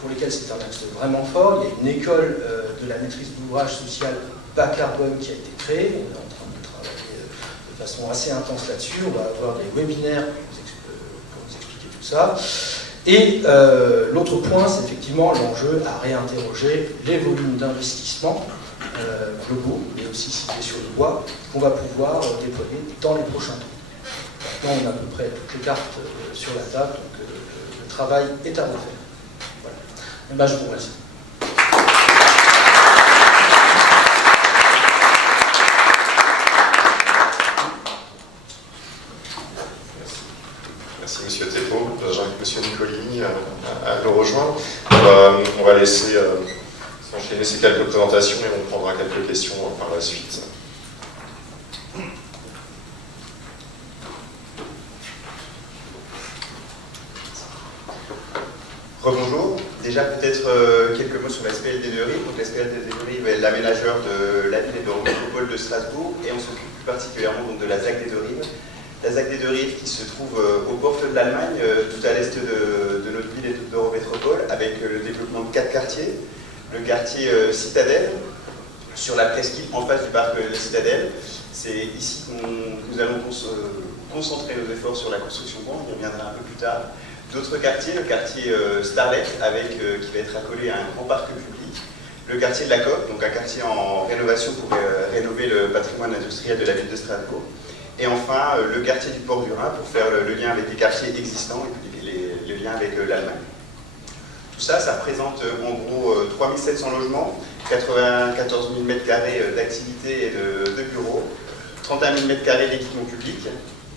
pour lesquels c'est un axe vraiment fort. Il y a une école de la maîtrise d'ouvrage social bas carbone qui a été créée. On est en train de travailler de façon assez intense là-dessus. On va avoir des webinaires pour vous expliquer tout ça. Et l'autre point, c'est effectivement l'enjeu à réinterroger les volumes d'investissement globaux, mais aussi ciblés sur le bois, qu'on va pouvoir déployer dans les prochains temps. Maintenant, on a à peu près toutes les cartes sur la table, donc le travail est à refaire. Voilà. Et ben, je vous remercie. temps. On va laisser s'enchaîner ces quelques présentations et on prendra quelques questions par la suite. Rebonjour. Déjà peut-être quelques mots sur la SPL des Deux Rives. Donc la SPL des Deux Rives est l'aménageur de la ville et de l'Eurométropole de Strasbourg et on s'occupe plus particulièrement donc, de la ZAC des Deux Rives. La ZAC des Deux Rives qui se trouve aux portes de l'Allemagne, tout à l'est de notre ville et de l'Eurométropole, avec le développement de 4 quartiers. Le quartier Citadelle, sur la presqu'île en face du parc de Citadelle. C'est ici que nous allons concentrer nos efforts sur la construction bois, on y reviendra un peu plus tard. D'autres quartiers, le quartier Starlet, qui va être accolé à un grand parc public. Le quartier de la Coque, donc un quartier en rénovation pour rénover le patrimoine industriel de la ville de Strasbourg. Et enfin, le quartier du Port du Rhin pour faire le lien avec les quartiers existants et puis le lien avec l'Allemagne. Tout ça, ça représente en gros 3700 logements, 94 000 m² d'activités et de bureaux, 31 000 m² d'équipements publics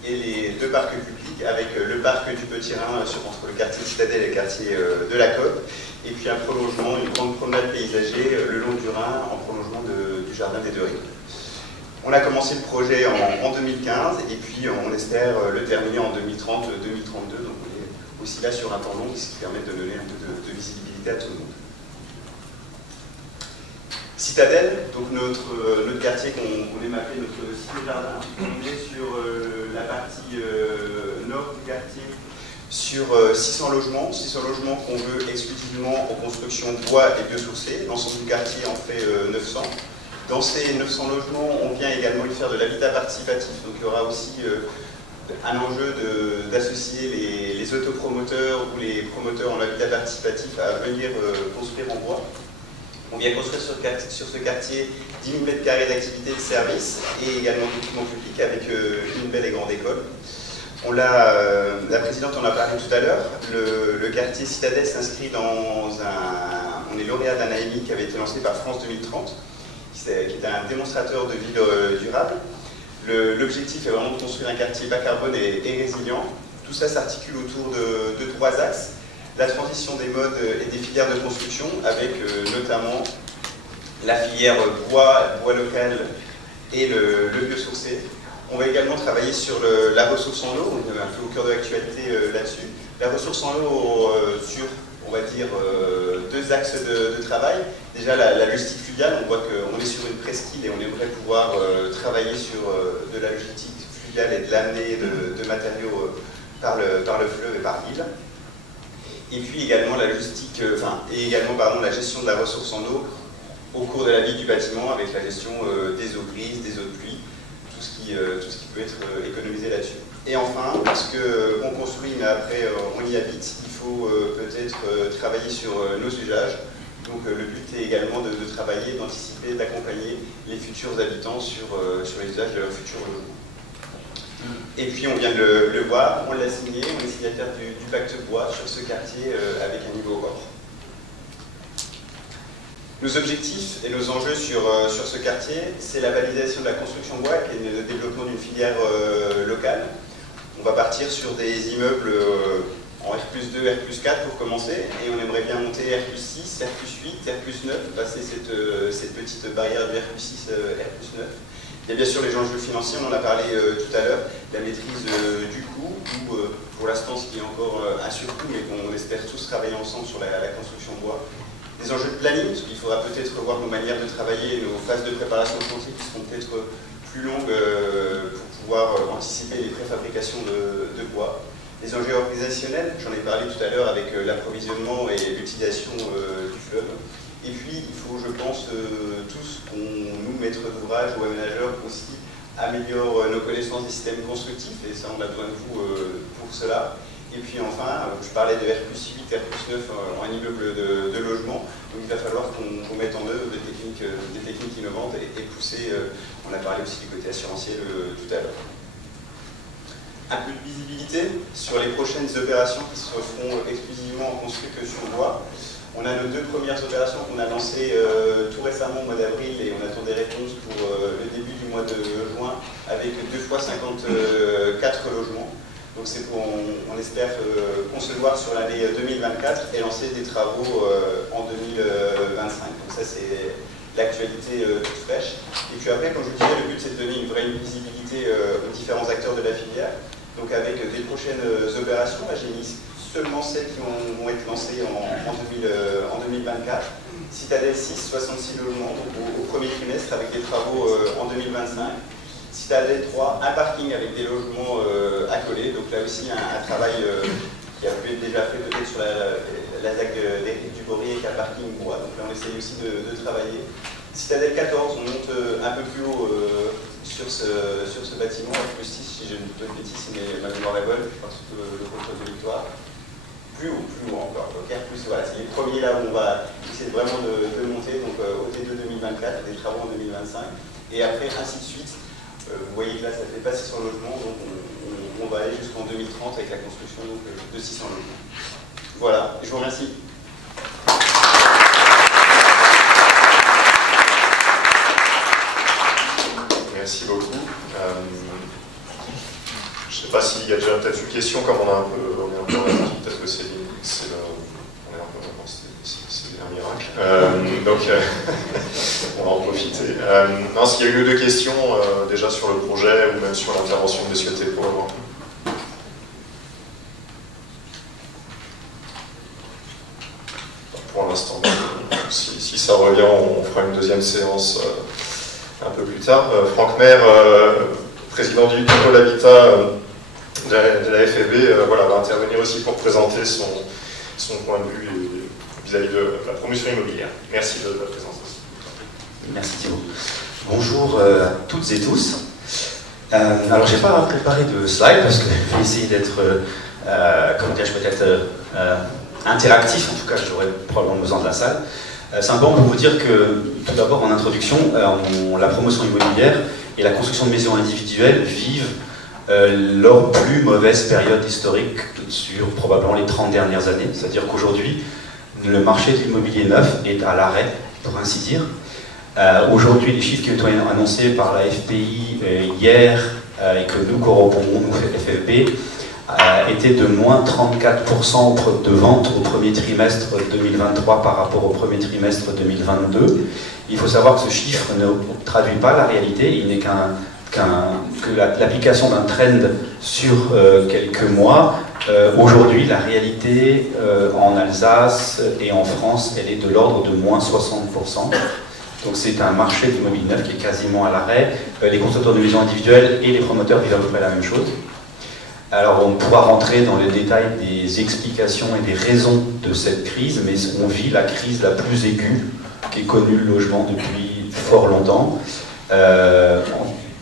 et les 2 parcs publics avec le parc du Petit Rhin entre le quartier Citadelle et le quartier de la Coque, et puis un prolongement, une grande promenade paysagée le long du Rhin en prolongement du jardin des Deux Rives. On a commencé le projet en 2015 et puis on espère le terminer en 2030-2032, donc on est aussi là sur un temps long, ce qui permet de donner un peu de visibilité à tout le monde. Citadelle, donc notre quartier qu'on aime appeler notre ciné-jardin, on est sur la partie nord du quartier, sur 600 logements qu'on veut exclusivement en construction bois et biosourcés. L'ensemble du quartier en fait 900. Dans ces 900 logements, on vient également y faire de l'habitat participatif, donc il y aura aussi un enjeu d'associer les autopromoteurs ou les promoteurs en habitat participatif à venir construire en bois. On vient construire sur ce quartier 10 000 m² d'activités et de services et également d'équipements publics avec une belle et grande école. La présidente en a parlé tout à l'heure. Le quartier Citadelle s'inscrit dans on est lauréat d'un AMI qui avait été lancé par France 2030, qui est un démonstrateur de ville durable. L'objectif est vraiment de construire un quartier bas carbone et résilient. Tout ça s'articule autour de 3 axes. La transition des modes et des filières de construction, avec notamment la filière bois local et le biosourcé. On va également travailler sur la ressource en eau, on est un peu au cœur de l'actualité là-dessus. La ressource en eau sur, on va dire, 2 axes de travail. Déjà la logistique fluviale, on voit qu'on est sur une presqu'île et on aimerait pouvoir travailler sur de la logistique fluviale et de l'amener de matériaux par le fleuve et par l'île. Et puis également la gestion de la ressource en eau au cours de la vie du bâtiment avec la gestion des eaux grises, des eaux de pluie, tout ce qui peut être économisé là-dessus. Et enfin, parce qu'on construit mais après on y habite, il faut peut-être travailler sur nos usages. Donc le but est également de travailler, d'anticiper, d'accompagner les futurs habitants sur les usages de leurs futurs logements. Et puis on vient de le voir, on l'a signé, on est signataire du pacte bois sur ce quartier avec un niveau or. Nos objectifs et nos enjeux sur ce quartier, c'est la validation de la construction bois et le développement d'une filière locale. On va partir sur des immeubles en R+2, R+4 pour commencer, et on aimerait bien monter R+6, R+8, R+9, passer cette petite barrière de R+6, R+9. Il y a bien sûr les enjeux financiers, on en a parlé tout à l'heure, la maîtrise du coût, ou pour l'instant ce qui est encore un surcoût, mais qu'on espère tous travailler ensemble sur la construction bois. Des enjeux de planning, parce qu'il faudra peut-être revoir nos manières de travailler, nos phases de préparation de chantier qui seront peut-être plus longues pour pouvoir anticiper les préfabrications de bois. Les enjeux organisationnels, j'en ai parlé tout à l'heure avec l'approvisionnement et l'utilisation du fleuve. Et puis, il faut, je pense, tous qu'on, nous, maîtres d'ouvrage ou aménageurs, aussi améliore nos connaissances des systèmes constructifs, et ça, on a besoin de vous pour cela. Et puis enfin, je parlais de R+8, R+9 en immeuble de logement, donc il va falloir qu'on mette en œuvre des techniques innovantes et pousser, on a parlé aussi du côté assurantiel tout à l'heure. Un peu de visibilité sur les prochaines opérations qui se feront exclusivement en construction bois. On a nos 2 premières opérations qu'on a lancées tout récemment au mois d'avril et on attend des réponses pour le début du mois de juin avec 2 fois 54 logements. Donc on espère concevoir sur l'année 2024 et lancer des travaux en 2025. Donc ça c'est l'actualité toute fraîche. Et puis après, comme je vous disais, le but c'est de donner une vraie visibilité aux différents acteurs de la filière. Donc avec des prochaines opérations, là j'ai mis seulement celles qui vont être lancées en 2024. Citadelle 6, 66 logements donc au premier trimestre avec des travaux en 2025. Citadelle 3, un parking avec des logements accolés. Donc là aussi un travail qui a pu être déjà fait peut-être sur la ZAC d'Éric Dubory avec un parking bois. Donc là on essaye aussi de travailler. Citadelle 14, on monte un peu plus haut sur ce bâtiment, plus 6 si je ne dis pas de bêtises, mais ma mémoire est bonne, je pense que le contrôle de Victoire. Plus haut encore. Donc R+, voilà, c'est les premiers là où on va essayer vraiment de monter, donc au T2 2024, des travaux en 2025, et après ainsi de suite. Vous voyez que là ça fait pas 600 logements, donc on va aller jusqu'en 2030 avec la construction donc, de 600 logements. Voilà, je vous remercie. Merci beaucoup. Je ne sais pas s'il y a déjà peut-être une question, comme on est un peu peut-être que c'est un miracle. Donc, on va en profiter. Non, s'il y a eu deux questions déjà sur le projet ou même sur l'intervention de M. Thépo avant. Pour l'instant, si ça revient, on fera une deuxième séance un peu plus tard. Franck Maire, président du pôle habitat de la FFB, voilà, va intervenir aussi pour présenter son point de vue vis-à-vis de la promotion immobilière. Merci de votre présence aussi. Merci Thibaut. Bonjour à toutes et tous. Alors j'ai pas préparé de slide parce que je vais essayer d'être, comment dirais-je, peut-être interactif. En tout cas, j'aurais probablement besoin de la salle. Simplement pour vous dire que, tout d'abord en introduction, la promotion immobilière et la construction de maisons individuelles vivent leur plus mauvaise période historique sur probablement les 30 dernières années. C'est-à-dire qu'aujourd'hui, le marché de l'immobilier neuf est à l'arrêt, pour ainsi dire. Aujourd'hui, les chiffres qui ont été annoncés par la FPI hier et que nous corroborons, nous, FFB, étaient de moins 34% de ventes au premier trimestre 2023 par rapport au premier trimestre 2022. Il faut savoir que ce chiffre ne traduit pas la réalité, il n'est que l'application d'un trend sur quelques mois. Aujourd'hui, la réalité en Alsace et en France, elle est de l'ordre de moins 60%. Donc c'est un marché de l'immobilier neuf qui est quasiment à l'arrêt. Les constructeurs de maisons individuelles et les promoteurs vivent à peu près la même chose. Alors on pourra rentrer dans les détails des explications et des raisons de cette crise, mais on vit la crise la plus aiguë qu'ait connue le logement depuis fort longtemps.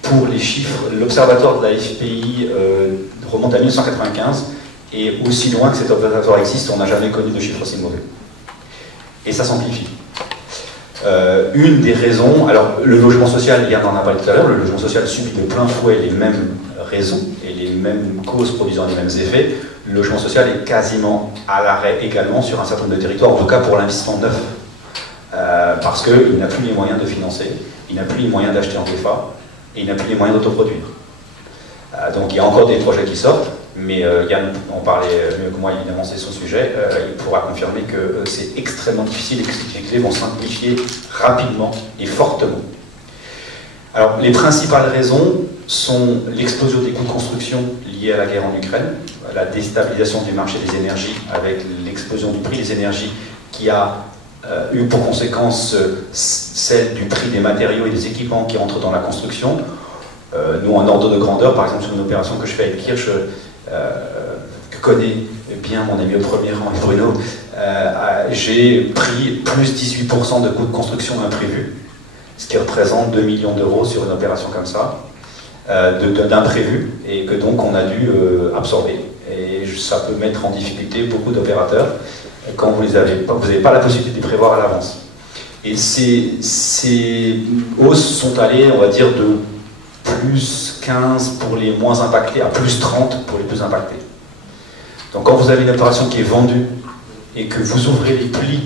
Pour les chiffres, l'observatoire de la FPI remonte à 1995, et aussi loin que cet observatoire existe, on n'a jamais connu de chiffres aussi mauvais. Et ça s'amplifie. Une des raisons, alors le logement social, Yann en a parlé tout à l'heure, le logement social subit de plein fouet les mêmes raisons et les mêmes causes produisant les mêmes effets. Le logement social est quasiment à l'arrêt également sur un certain nombre de territoires, en tout cas pour l'investissement neuf, parce qu'il n'a plus les moyens de financer, il n'a plus les moyens d'acheter en DFA, et il n'a plus les moyens d'autoproduire. Donc il y a encore des projets qui sortent, mais Yann en parlait mieux que moi, évidemment c'est son sujet, il pourra confirmer que c'est extrêmement difficile et que ces clés vont simplifier rapidement et fortement. Alors les principales raisons sont l'explosion des coûts de construction liés à la guerre en Ukraine, la déstabilisation du marché des énergies avec l'explosion du prix des énergies qui a eu pour conséquence celle du prix des matériaux et des équipements qui entrent dans la construction. Nous, en ordre de grandeur, par exemple sur une opération que je fais avec Kirsch, que connaît bien mon ami au premier rang, Bruno, j'ai pris plus 18% de coûts de construction imprévus, ce qui représente 2 millions d'euros sur une opération comme ça, d'imprévus, et que donc on a dû absorber. Et ça peut mettre en difficulté beaucoup d'opérateurs quand vous n'avez pas la possibilité de les prévoir à l'avance. Et ces hausses sont allées, on va dire, de plus 15 pour les moins impactés à plus 30 pour les plus impactés. Donc quand vous avez une opération qui est vendue et que vous ouvrez les plis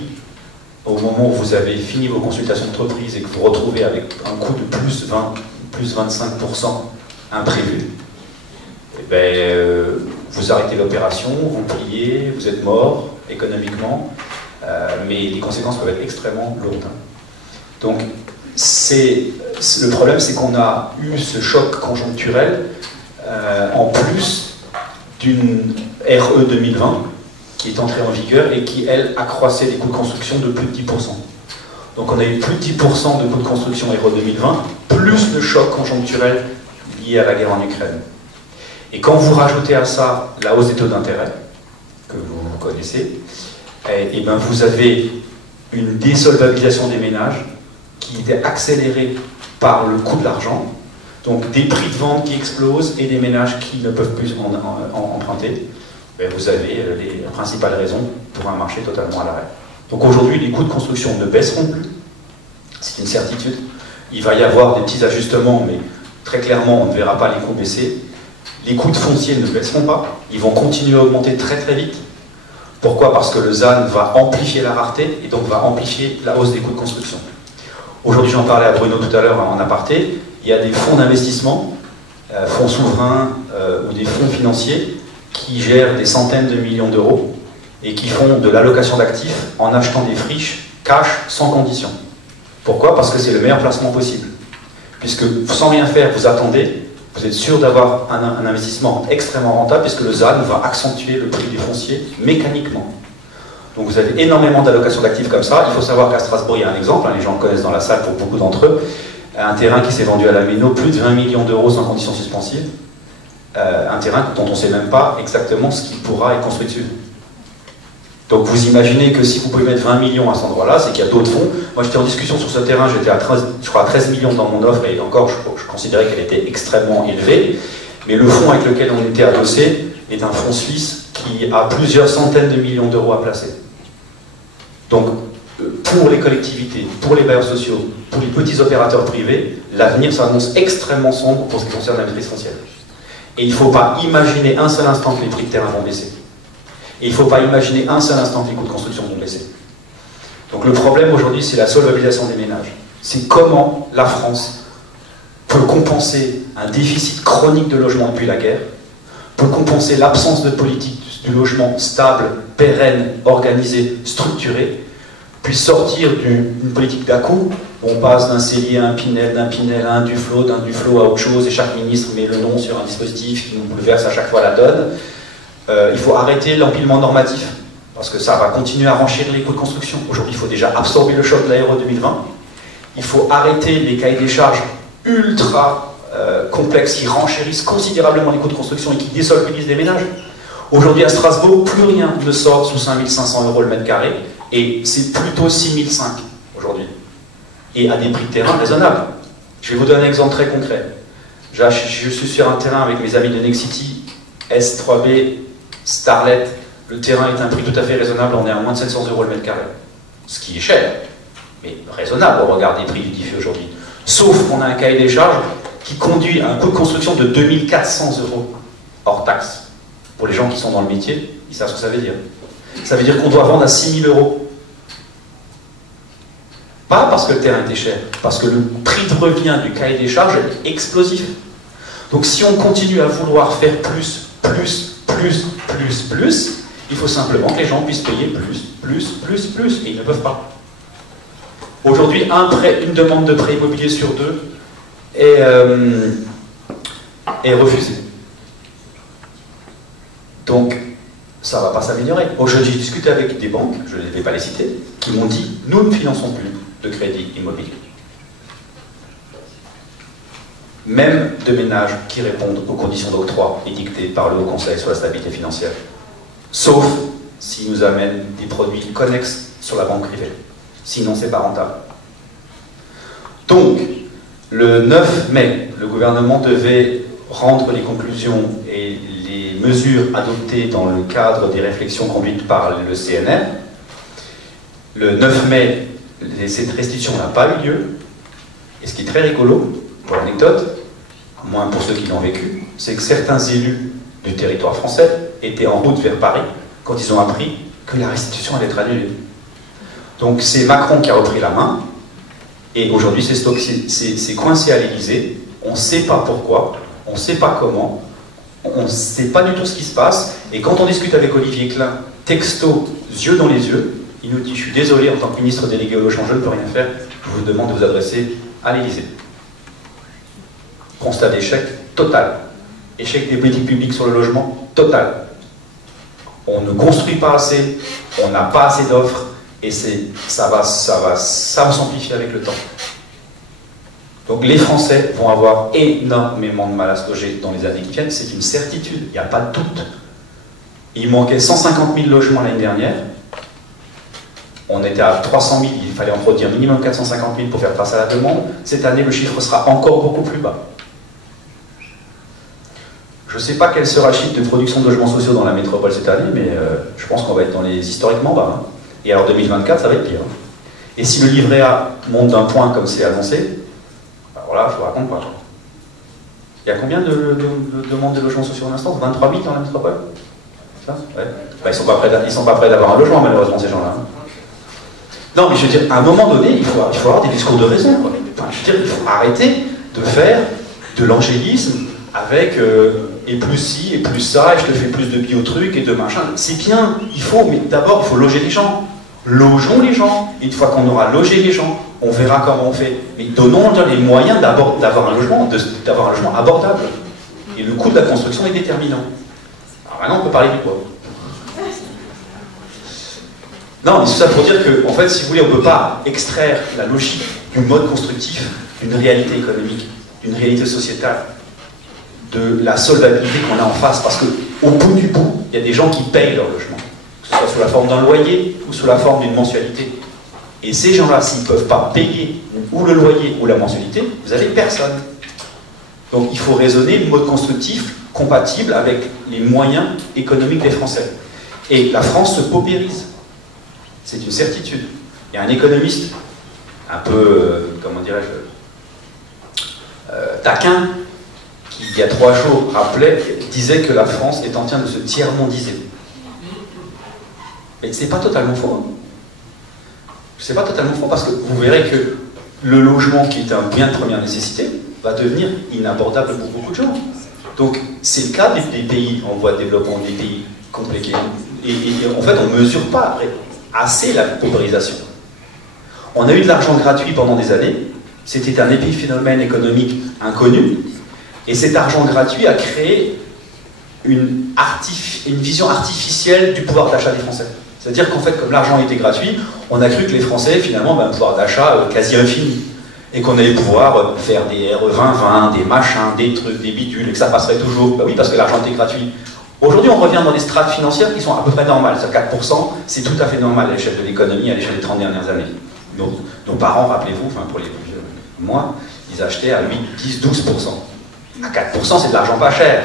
au moment où vous avez fini vos consultations d'entreprise et que vous vous retrouvez avec un coût de plus 25% imprévu, eh ben, vous arrêtez l'opération, vous pliez, vous êtes mort économiquement, mais les conséquences peuvent être extrêmement lourdes. Donc, le problème, c'est qu'on a eu ce choc conjoncturel en plus d'une RE 2020 qui est entrée en vigueur et qui, elle, accroissait les coûts de construction de plus de 10%. Donc on a eu plus de 10% de coûts de construction RE 2020, plus le choc conjoncturel lié à la guerre en Ukraine. Et quand vous rajoutez à ça la hausse des taux d'intérêt, que vous connaissez, et ben vous avez une désolvabilisation des ménages qui était accélérée par le coût de l'argent, donc des prix de vente qui explosent et des ménages qui ne peuvent plus emprunter. Ben vous avez les principales raisons pour un marché totalement à l'arrêt. Donc aujourd'hui, les coûts de construction ne baisseront plus, c'est une certitude. Il va y avoir des petits ajustements, mais très clairement, on ne verra pas les coûts baisser. Les coûts de foncier ne baisseront pas, ils vont continuer à augmenter très très vite. Pourquoi? Parce que le ZAN va amplifier la rareté et donc va amplifier la hausse des coûts de construction. Aujourd'hui, j'en parlais à Bruno tout à l'heure en aparté, il y a des fonds d'investissement, fonds souverains ou des fonds financiers qui gèrent des centaines de millions d'euros et qui font de l'allocation d'actifs en achetant des friches cash sans condition. Pourquoi? Parce que c'est le meilleur placement possible. Puisque sans rien faire, vous attendez, vous êtes sûr d'avoir un investissement extrêmement rentable puisque le ZAN va accentuer le prix des fonciers mécaniquement. Donc vous avez énormément d'allocations d'actifs comme ça. Il faut savoir qu'à Strasbourg, il y a un exemple, les gens le connaissent dans la salle pour beaucoup d'entre eux, un terrain qui s'est vendu à la Méno, plus de 20 millions d'euros sans conditions suspensives. Un terrain dont on ne sait même pas exactement ce qui pourra être construit dessus. Donc vous imaginez que si vous pouvez mettre 20 millions à cet endroit-là, c'est qu'il y a d'autres fonds. Moi j'étais en discussion sur ce terrain, j'étais à 13 millions dans mon offre, et encore je considérais qu'elle était extrêmement élevée. Mais le fonds avec lequel on était adossé est un fonds suisse qui a plusieurs centaines de millions d'euros à placer. Donc pour les collectivités, pour les bailleurs sociaux, pour les petits opérateurs privés, l'avenir s'annonce extrêmement sombre pour ce qui concerne la maîtrise foncière. Et il ne faut pas imaginer un seul instant que les prix de terrain vont baisser. Et il ne faut pas imaginer un seul instant que les coûts de construction vont baisser. Donc le problème aujourd'hui, c'est la solvabilisation des ménages. C'est comment la France peut compenser un déficit chronique de logement depuis la guerre, peut compenser l'absence de politique du logement stable, pérenne, organisée, structurée, puis sortir d'une politique d'à-coup. On passe d'un cellier à un Pinel, d'un Pinel à un Duflot, d'un Duflot à autre chose, et chaque ministre met le nom sur un dispositif qui nous bouleverse à chaque fois la donne. Il faut arrêter l'empilement normatif, parce que ça va continuer à renchérir les coûts de construction. Aujourd'hui, il faut déjà absorber le choc de la RE 2020. Il faut arrêter les cahiers des charges ultra complexes qui renchérissent considérablement les coûts de construction et qui désolvabilisent les ménages. Aujourd'hui, à Strasbourg, plus rien ne sort sous 5 500 € le mètre carré, et c'est plutôt 6 500 aujourd'hui. Et à des prix de terrain raisonnables. Je vais vous donner un exemple très concret. Je suis sur un terrain avec mes amis de Nexity, S3B, Starlet. Le terrain est un prix tout à fait raisonnable, on est à moins de 700 € le mètre carré. Ce qui est cher, mais raisonnable au regard des prix du DIFE aujourd'hui. Sauf qu'on a un cahier des charges qui conduit à un coût de construction de 2 400 € hors taxe. Pour les gens qui sont dans le métier, ils savent ce que ça veut dire. Ça veut dire qu'on doit vendre à 6 000 €. Pas parce que le terrain était cher, parce que le prix de revient du cahier des charges est explosif. Donc si on continue à vouloir faire plus, il faut simplement que les gens puissent payer plus, et ils ne peuvent pas. Aujourd'hui, une demande de prêt immobilier sur 2 est refusée. Donc, ça ne va pas s'améliorer. Aujourd'hui, j'ai discuté avec des banques, je ne vais pas les citer, qui m'ont dit « Nous ne finançons plus de crédit immobilier. » Même de ménages qui répondent aux conditions d'octroi édictées par le Haut Conseil sur la stabilité financière. Sauf s'ils nous amènent des produits connexes sur la banque privée. Sinon, c'est pas rentable. Donc, le 9 mai, le gouvernement devait rendre les conclusions et les mesures adoptées dans le cadre des réflexions conduites par le CNR. Le 9 mai, cette restitution n'a pas eu lieu. Et ce qui est très rigolo, pour l'anecdote, moins pour ceux qui l'ont vécu, c'est que certains élus du territoire français étaient en route vers Paris quand ils ont appris que la restitution allait être annulée. Donc c'est Macron qui a repris la main, et aujourd'hui c'est coincé à l'Élysée, on ne sait pas pourquoi, on ne sait pas comment, On ne sait pas du tout ce qui se passe. Et quand on discute avec Olivier Klein, texto, yeux dans les yeux, il nous dit « Je suis désolé, en tant que ministre délégué au logement, je ne peux rien faire. Je vous demande de vous adresser à l'Élysée. » Constat d'échec total. Échec des politiques publiques sur le logement total. On ne construit pas assez, on n'a pas assez d'offres, et ça va s'amplifier avec le temps. Donc les Français vont avoir énormément de mal à se loger dans les années qui viennent, c'est une certitude, il n'y a pas de doute. Il manquait 150 000 logements l'année dernière, on était à 300 000, il fallait en produire minimum 450 000 pour faire face à la demande. Cette année, le chiffre sera encore beaucoup plus bas. Je ne sais pas quel sera le chiffre de production de logements sociaux dans la métropole cette année, mais je pense qu'on va être dans les historiquement bas. Hein. Et alors 2024, ça va être pire. Hein. Et si le livret A monte d'un point comme c'est annoncé, alors là, je vous raconte pas. Il y a combien de demandes de logements sociaux en instance? 23 000 dans la métropole? Ça ouais. Bah, ils sont pas prêts d'avoir un logement, malheureusement, ces gens-là. Hein. Non, mais je veux dire, à un moment donné, il faut avoir des discours de raison. Quoi. Enfin, je veux dire, il faut arrêter de faire de l'angélisme avec et plus ci, et plus ça, et je te fais plus de biotrucs et de machin. C'est bien, mais d'abord, il faut loger les gens. Logeons les gens. Et une fois qu'on aura logé les gens, on verra comment on fait. Mais donnons les moyens d'avoir un logement abordable. Et le coût de la construction est déterminant. Alors maintenant, on peut parler du poids. Non, mais c'est ça pour dire que, en fait, si vous voulez, on ne peut pas extraire la logique du mode constructif d'une réalité économique, d'une réalité sociétale, de la solvabilité qu'on a en face, parce qu'au bout du bout, il y a des gens qui payent leur logement, que ce soit sous la forme d'un loyer ou sous la forme d'une mensualité. Et ces gens-là, s'ils ne peuvent pas payer ou le loyer ou la mensualité, vous n'avez personne. Donc il faut raisonner le mode constructif compatible avec les moyens économiques des Français. Et la France se paupérise. C'est une certitude. Il y a un économiste, un peu, comment dirais-je, taquin, qui, il y a 3 jours, disait que la France est en train de se tiers-mondiser. Et c'est pas totalement faux. Hein. C'est pas totalement faux, parce que vous verrez que le logement, qui est un bien de première nécessité, va devenir inabordable pour beaucoup de gens. Donc, c'est le cas des pays en voie de développement, des pays compliqués. Et en fait, on ne mesure pas assez la paupérisation. On a eu de l'argent gratuit pendant des années, c'était un épiphénomène économique inconnu, et cet argent gratuit a créé une vision artificielle du pouvoir d'achat des Français. C'est-à-dire qu'en fait, comme l'argent était gratuit, on a cru que les Français, finalement, un pouvoir d'achat quasi infini, et qu'on allait pouvoir faire des RE2020, des machins, des trucs, des bidules, et que ça passerait toujours. Ben oui, parce que l'argent était gratuit. Aujourd'hui, on revient dans des strates financières qui sont à peu près normales. C'est 4%, c'est tout à fait normal à l'échelle de l'économie, à l'échelle des 30 dernières années. Nos parents, rappelez-vous, enfin pour les plus vieux, moi, ils achetaient à 8, 10, 12%. À 4%, c'est de l'argent pas cher.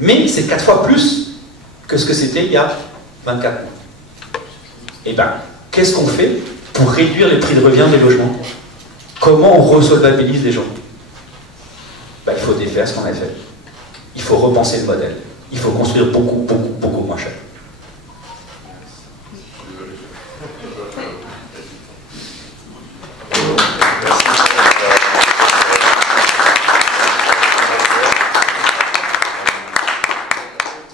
Mais c'est 4 fois plus que ce que c'était il y a 24 mois. Eh bien, qu'est-ce qu'on fait pour réduire les prix de revient des logements? Comment on resolvabilise les gens? Ben, il faut défaire ce qu'on a fait. Il faut repenser le modèle. Il faut construire beaucoup, beaucoup, beaucoup moins cher.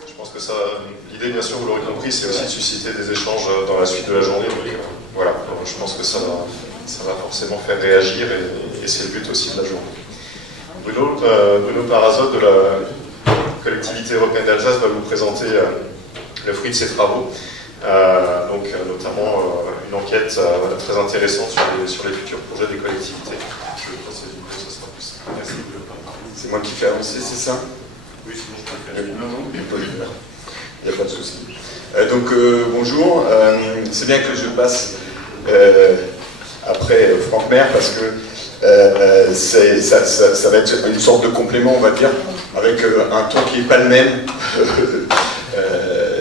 Je pense que ça, l'idée, bien sûr, vous l'aurez compris, c'est aussi de susciter des échanges dans la suite de la journée. Donc, voilà, donc, je pense que ça va forcément faire réagir et c'est le but aussi de la journée. Bruno Parazot de la collectivité européenne d'Alsace va vous présenter le fruit de ses travaux, donc notamment une enquête très intéressante sur les futurs projets des collectivités. Je pense que ce sera plus. Merci. C'est moi qui fais avancer, c'est ça? Oui, c'est bon, je peux faire. Non, il n'y a pas de souci. Donc bonjour, c'est bien que je passe après Franck Maire parce que ça va être une sorte de complément, on va dire, avec un ton qui n'est pas le même,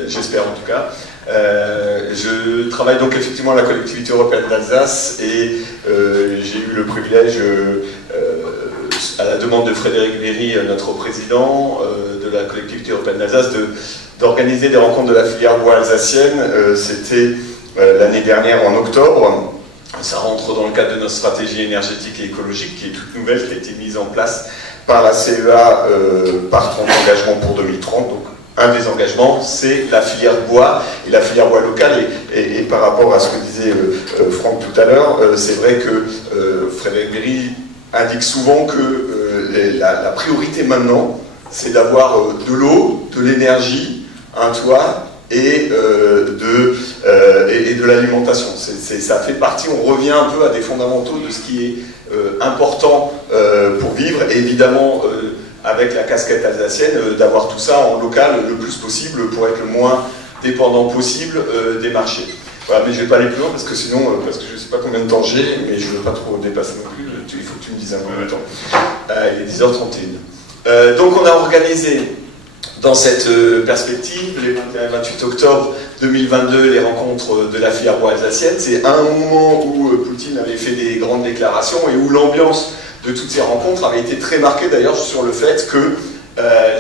j'espère en tout cas. Je travaille donc effectivement à la collectivité européenne d'Alsace et j'ai eu le privilège, à la demande de Frédéric Véry, notre président de la collectivité européenne d'Alsace, d'organiser des rencontres de la filière bois alsacienne. C'était l'année dernière en octobre. Ça rentre dans le cadre de notre stratégie énergétique et écologique qui est toute nouvelle, qui a été mise en place par la CEA par 30 engagements pour 2030. Donc, un des engagements, c'est la filière bois, et la filière bois locale. Et par rapport à ce que disait Franck tout à l'heure, c'est vrai que Frédéric Berry indique souvent que la priorité maintenant, c'est d'avoir de l'eau, de l'énergie, un toit et de l'alimentation. Ça fait partie, on revient un peu à des fondamentaux de ce qui est important pour vivre, et évidemment avec la casquette alsacienne, d'avoir tout ça en local le plus possible pour être le moins dépendant possible des marchés. Voilà, mais je ne vais pas aller plus loin parce que sinon, parce que je ne sais pas combien de temps j'ai, mais je ne veux pas trop dépasser non plus, il faut que tu me dises un peu de temps. Il est 10h31. Donc on a organisé dans cette perspective, les 21 et 28 octobre 2022, les rencontres de la filière bois alsacienne. C'est un moment où Poutine avait fait des grandes déclarations et où l'ambiance de toutes ces rencontres avait été très marquée d'ailleurs sur le fait que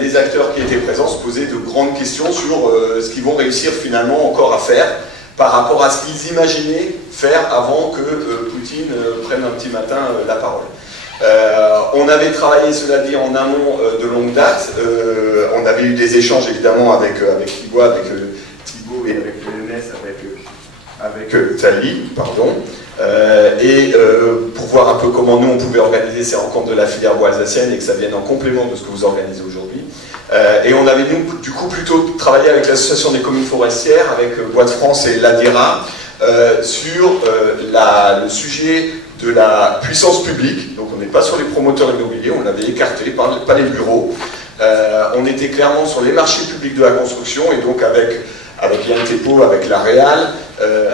les acteurs qui étaient présents se posaient de grandes questions sur ce qu'ils vont réussir finalement encore à faire par rapport à ce qu'ils imaginaient faire avant que Poutine prenne un petit matin la parole. On avait travaillé, cela dit, en amont de longue date. On avait eu des échanges évidemment avec Thibaut, avec Thibaut et avec avec Tali, pardon. Pour voir un peu comment nous on pouvait organiser ces rencontres de la filière bois alsacienne et que ça vienne en complément de ce que vous organisez aujourd'hui. Et on avait nous, du coup, plutôt travaillé avec l'Association des communes forestières, avec Bois de France et l'ADIRA, sur le sujet de la puissance publique. Donc on n'est pas sur les promoteurs immobiliers, on l'avait écarté, pas les bureaux. On était clairement sur les marchés publics de la construction, et donc avec Yann Tepo, avec la Réal,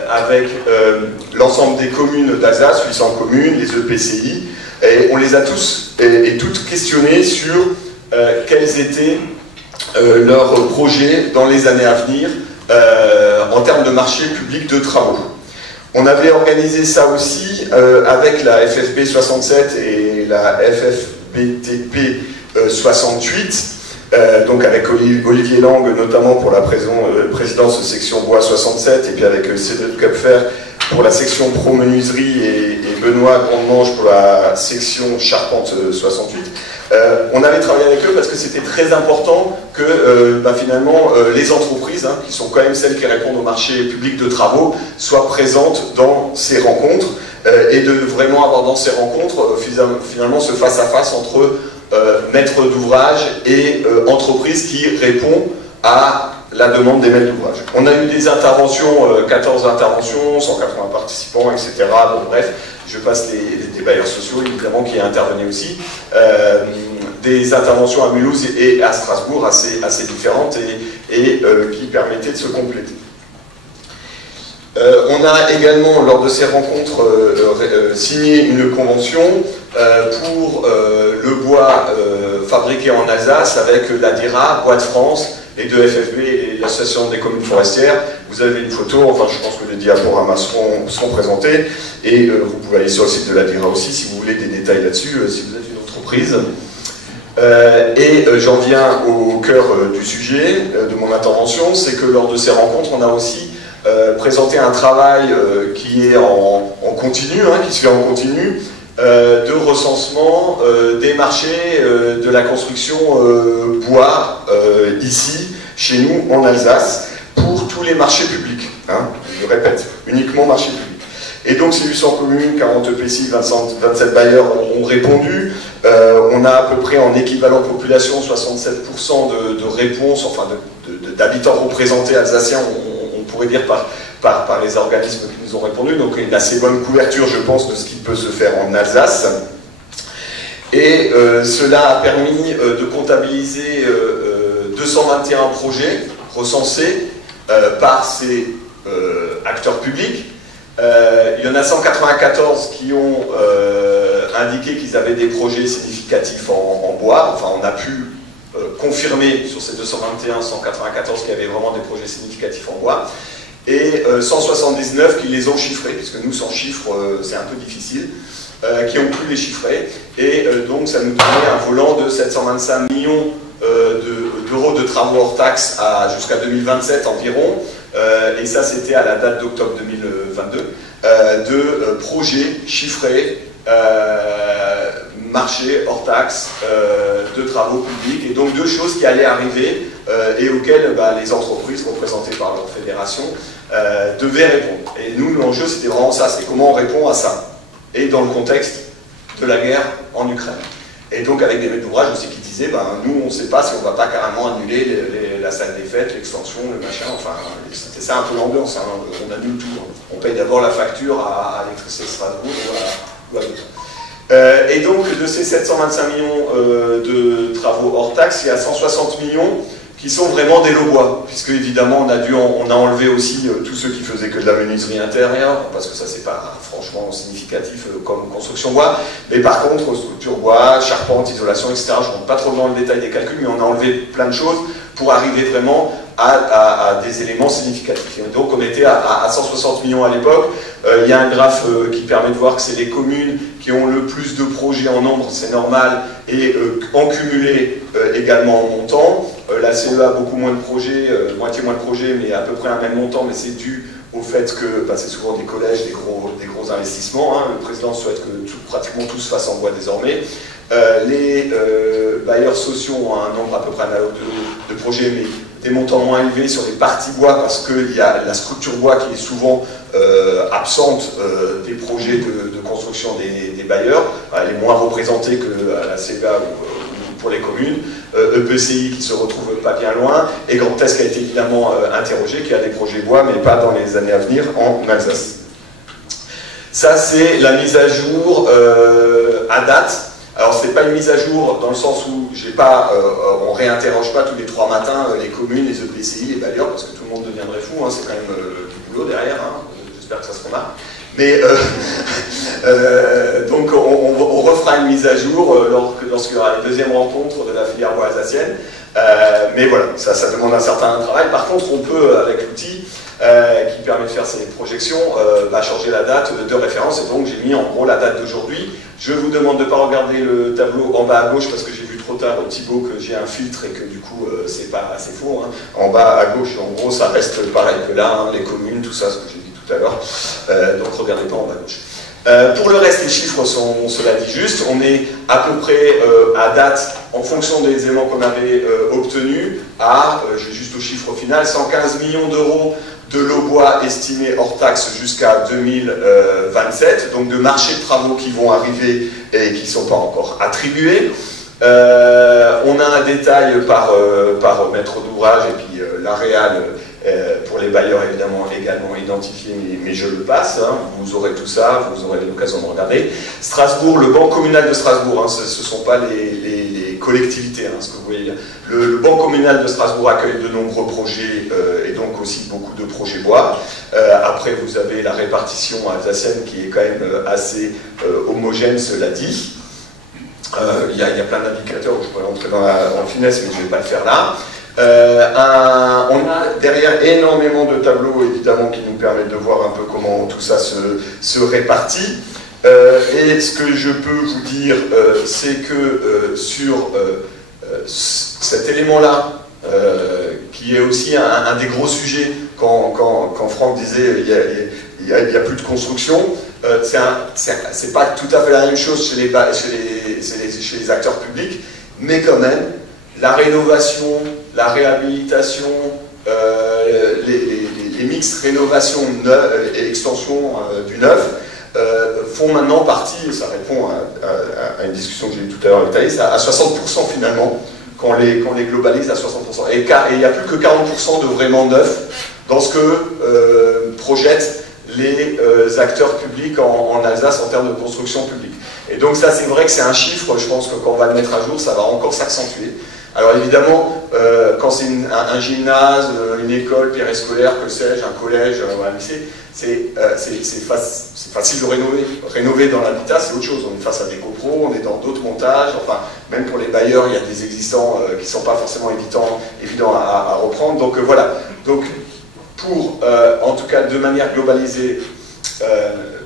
avec l'ensemble des communes d'Alsace, 800 communes, les EPCI, et on les a tous et toutes questionnés sur quels étaient leurs projets dans les années à venir en termes de marché public de travaux. On avait organisé ça aussi avec la FFB 67 et la FFBTP 68, donc avec Olivier Lang notamment pour la présidence section bois 67, et puis avec Cédric Kupfer pour la section pro-menuiserie et Benoît Grande-Manche pour la section charpente 68. On avait travaillé avec eux parce que c'était très important que finalement les entreprises, qui sont quand même celles qui répondent au marché public de travaux, soient présentes dans ces rencontres, et de vraiment avoir dans ces rencontres finalement ce face-à-face entre maître d'ouvrage et entreprise qui répond à la demande des maîtres d'ouvrage. On a eu des interventions, 14 interventions, 180 participants, etc. Bon, bref, je passe les bailleurs sociaux, évidemment, qui intervenaient aussi. Des interventions à Mulhouse et à Strasbourg assez différentes et qui permettaient de se compléter. On a également, lors de ces rencontres, signé une convention pour le bois fabriqué en Alsace avec l'ADIRA, Bois de France, et de FFB et l'Association des communes forestières. Vous avez une photo, enfin je pense que les diaporamas seront présentés, et vous pouvez aller sur le site de l'ADIRA aussi si vous voulez des détails là-dessus, si vous êtes une entreprise. J'en viens au cœur du sujet de mon intervention, c'est que lors de ces rencontres, on a aussi présenté un travail qui est en continu, qui se fait en continu, de recensement des marchés de la construction bois ici, chez nous, en Alsace, pour tous les marchés publics. Je répète, uniquement marché public. Et donc ces 800 communes, 40 EPCI, 27 bailleurs ont répondu. On a à peu près en équivalent population 67% de réponses, enfin d'habitants représentés alsaciens, on pourrait dire par les organismes qui nous ont répondu. Donc une assez bonne couverture, je pense, de ce qui peut se faire en Alsace. Et cela a permis de comptabiliser 221 projets recensés par ces acteurs publics. Il y en a 194 qui ont indiqué qu'ils avaient des projets significatifs en bois. Enfin, on a pu confirmer sur ces 221, 194 qu'il y avait vraiment des projets significatifs en bois. Et 179 qui les ont chiffrés, puisque nous, sans chiffres, c'est un peu difficile, qui ont pu les chiffrer. Et donc, ça nous donnait un volant de 725 millions d'euros de travaux hors taxes jusqu'à 2027 environ. Et ça, c'était à la date d'octobre 2022, de projets chiffrés, marché, hors taxe, de travaux publics, et donc deux choses qui allaient arriver et auxquelles les entreprises représentées par leur fédération devaient répondre. Et nous, l'enjeu, c'était vraiment ça, c'est comment on répond à ça, et dans le contexte de la guerre en Ukraine. Et donc avec des maîtres d'ouvrage aussi qui disaient, nous on ne sait pas si on ne va pas carrément annuler la salle des fêtes, l'extension, le machin, enfin c'était ça un peu l'ambiance, hein. On annule tout. Hein. On paye d'abord la facture à l'électricité de Strasbourg ou à d'autres. Et donc de ces 725 millions de travaux hors taxe, il y a 160 millions qui sont vraiment des lots-bois, puisque évidemment on a enlevé aussi tous ceux qui faisaient que de la menuiserie intérieure, parce que ça c'est pas franchement significatif comme construction bois, mais par contre structure bois, charpente, isolation, etc. Je ne rentre pas trop dans le détail des calculs, mais on a enlevé plein de choses pour arriver vraiment à des éléments significatifs. Et donc on était à 160 millions à l'époque. Il y a un graphe qui permet de voir que c'est les communes qui ont le plus de projets en nombre, c'est normal, et en cumulé également en montant. La CEA a beaucoup moins de projets, moitié moins de projets, mais à peu près un même montant, mais c'est dû au fait que c'est souvent des collèges, des gros investissements. Hein. Le président souhaite que pratiquement tout se fasse en bois désormais. Les bailleurs sociaux ont un nombre à peu près analogue de projets, mais des montants moins élevés sur les parties bois, parce qu'il y a la structure bois qui est souvent absente des projets de construction des bailleurs. Elle est moins représentée que la CEA ou pour les communes. EPCI qui se retrouve pas bien loin, et Grand Est qui a été évidemment interrogé, qui a des projets bois, mais pas dans les années à venir en Alsace. Ça, c'est la mise à jour à date. Alors, c'est pas une mise à jour dans le sens où on réinterroge pas tous les 3 matins les communes, les EPCI, les bailleurs, parce que tout le monde deviendrait fou, hein, c'est quand même du boulot derrière, hein, j'espère que ça se remarque. Mais donc on refera une mise à jour lorsqu'il y aura les deuxièmes rencontres de la filière bois alsacienne. Mais voilà, ça demande un certain travail. Par contre, on peut, avec l'outil qui permet de faire ces projections, changer la date de référence. Et donc j'ai mis en gros la date d'aujourd'hui. Je vous demande de ne pas regarder le tableau en bas à gauche, parce que j'ai vu trop tard au Thibaut que j'ai un filtre et que du coup c'est pas assez faux. Hein. En bas à gauche, en gros, ça reste pareil que là, hein, les communes, tout ça, ce que j'ai dit tout à l'heure. Donc regardez pas en bas à gauche. Pour le reste, les chiffres sont, cela dit juste, on est à peu près à date, en fonction des éléments qu'on avait obtenus, je vais juste au chiffre final, 115 millions d'euros de lots bois estimés hors taxe jusqu'à 2027, donc de marchés de travaux qui vont arriver et qui ne sont pas encore attribués. On a un détail par maître d'ouvrage et puis l'Aréal pour les bailleurs évidemment également identifié, mais je le passe, hein, vous aurez tout ça, vous aurez l'occasion de regarder. Strasbourg, le banc communal de Strasbourg, hein, ce ne sont pas les collectivités, hein, ce que vous voyez là. Le banc communal de Strasbourg accueille de nombreux projets et donc aussi beaucoup de projets bois. Après vous avez la répartition alsacienne qui est quand même assez homogène, cela dit. Il y a plein d'indicateurs où je pourrais entrer en finesse, mais je ne vais pas le faire là. On a derrière énormément de tableaux évidemment qui nous permettent de voir un peu comment tout ça se répartit. Et ce que je peux vous dire, c'est que sur cet élément-là, qui est aussi un des gros sujets, quand Franck disait il n'y a plus de construction, c'est pas tout à fait la même chose chez les acteurs publics, mais quand même, la rénovation, la réhabilitation, les mix rénovation et extension du neuf font maintenant partie, et ça répond à une discussion que j'ai eue tout à l'heure avec Thaïs, à 60% finalement, quand on les globalise à 60%. Et il n'y a plus que 40% de vraiment neuf dans ce que projettent les acteurs publics en Alsace en termes de construction publique. Et donc ça, c'est vrai que c'est un chiffre, je pense que quand on va le mettre à jour, ça va encore s'accentuer. Alors évidemment, quand c'est un gymnase, une école périscolaire, que sais-je, un collège, un lycée, c'est facile de rénover. Rénover dans l'habitat, c'est autre chose. On est face à des copros, on est dans d'autres montages, enfin, même pour les bailleurs, il y a des existants qui ne sont pas forcément évidents à reprendre. Donc voilà. Donc, pour, en tout cas, de manière globalisée,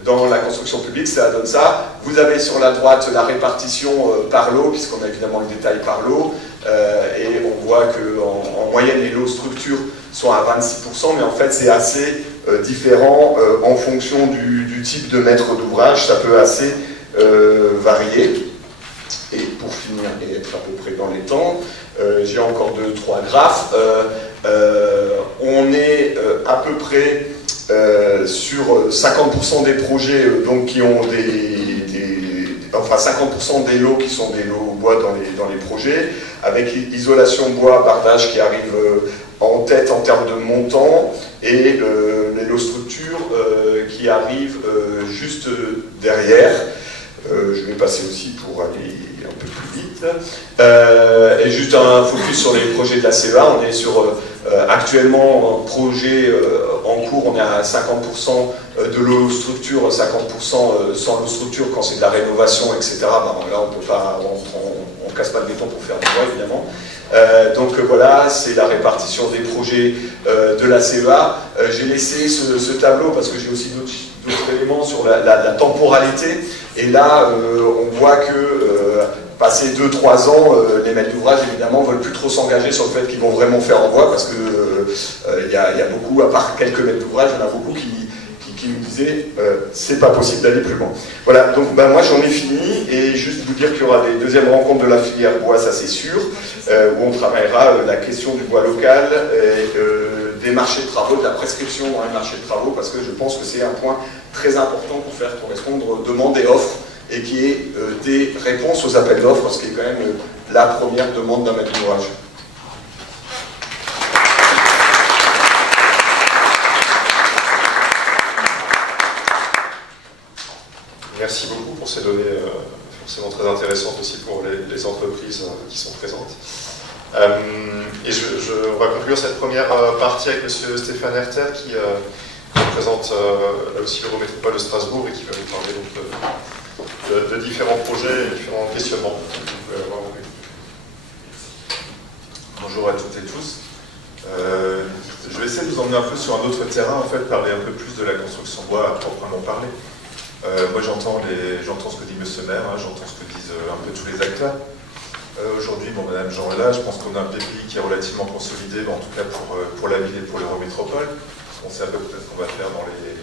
dans la construction publique, ça donne ça. Vous avez sur la droite la répartition par lot, puisqu'on a évidemment le détail par lot, et on voit qu'en moyenne, les lots structures sont à 26%, mais en fait, c'est assez différent en fonction du type de maître d'ouvrage, ça peut assez varier. pour finir et être à peu près dans les temps. J'ai encore 2-3 graphes. On est à peu près sur 50% des projets donc, qui ont enfin 50% des lots qui sont des lots bois dans les projets, avec isolation bois, bardage qui arrive en tête en termes de montant, et les lots structures qui arrivent juste derrière. Je vais passer aussi pour aller un peu plus vite. Et juste un focus sur les projets de la CEA. On est sur actuellement un projet en cours, on est à 50% de l'eau structure, 50% sans l'eau structure quand c'est de la rénovation, etc. Ben, là on peut pas, on casse pas le béton pour faire du bois évidemment. Donc voilà, c'est la répartition des projets de la CEA. J'ai laissé ce tableau parce que j'ai aussi d'autres éléments sur la temporalité. Et là, on voit que passé 2-3 ans, les maîtres d'ouvrage évidemment veulent plus trop s'engager sur le fait qu'ils vont vraiment faire en bois, parce que il y a beaucoup, à part quelques maîtres d'ouvrage, il y en a beaucoup qui nous disaient c'est pas possible d'aller plus loin. Voilà, donc ben, moi j'en ai fini, et juste vous dire qu'il y aura des deuxièmes rencontres de la filière bois, ça c'est sûr, où on travaillera la question du bois local, et des marchés de travaux, de la prescription dans les marchés de travaux, parce que je pense que c'est un point très important pour faire correspondre aux demandes et offres, et qui est des réponses aux appels d'offres, ce qui est quand même la première demande d'un maître d'ouvrage. Merci beaucoup pour ces données forcément très intéressantes aussi pour les entreprises qui sont présentes. Et on va conclure cette première partie avec M. Stéphane Herter qui représente là aussi l'Eurométropole de Strasbourg et qui va nous parler donc, de différents projets et différents questionnements. Bonjour à toutes et tous. Je vais essayer de vous emmener un peu sur un autre terrain, en fait, parler un peu plus de la construction bois à proprement parler. Moi j'entends ce que dit M. le maire, hein, j'entends ce que disent un peu tous les acteurs. Aujourd'hui, bon, Madame Jean est là, je pense qu'on a un PPI qui est relativement consolidé, en tout cas pour la ville et pour l'Eurométropole. On sait à peu près ce qu'on va faire dans les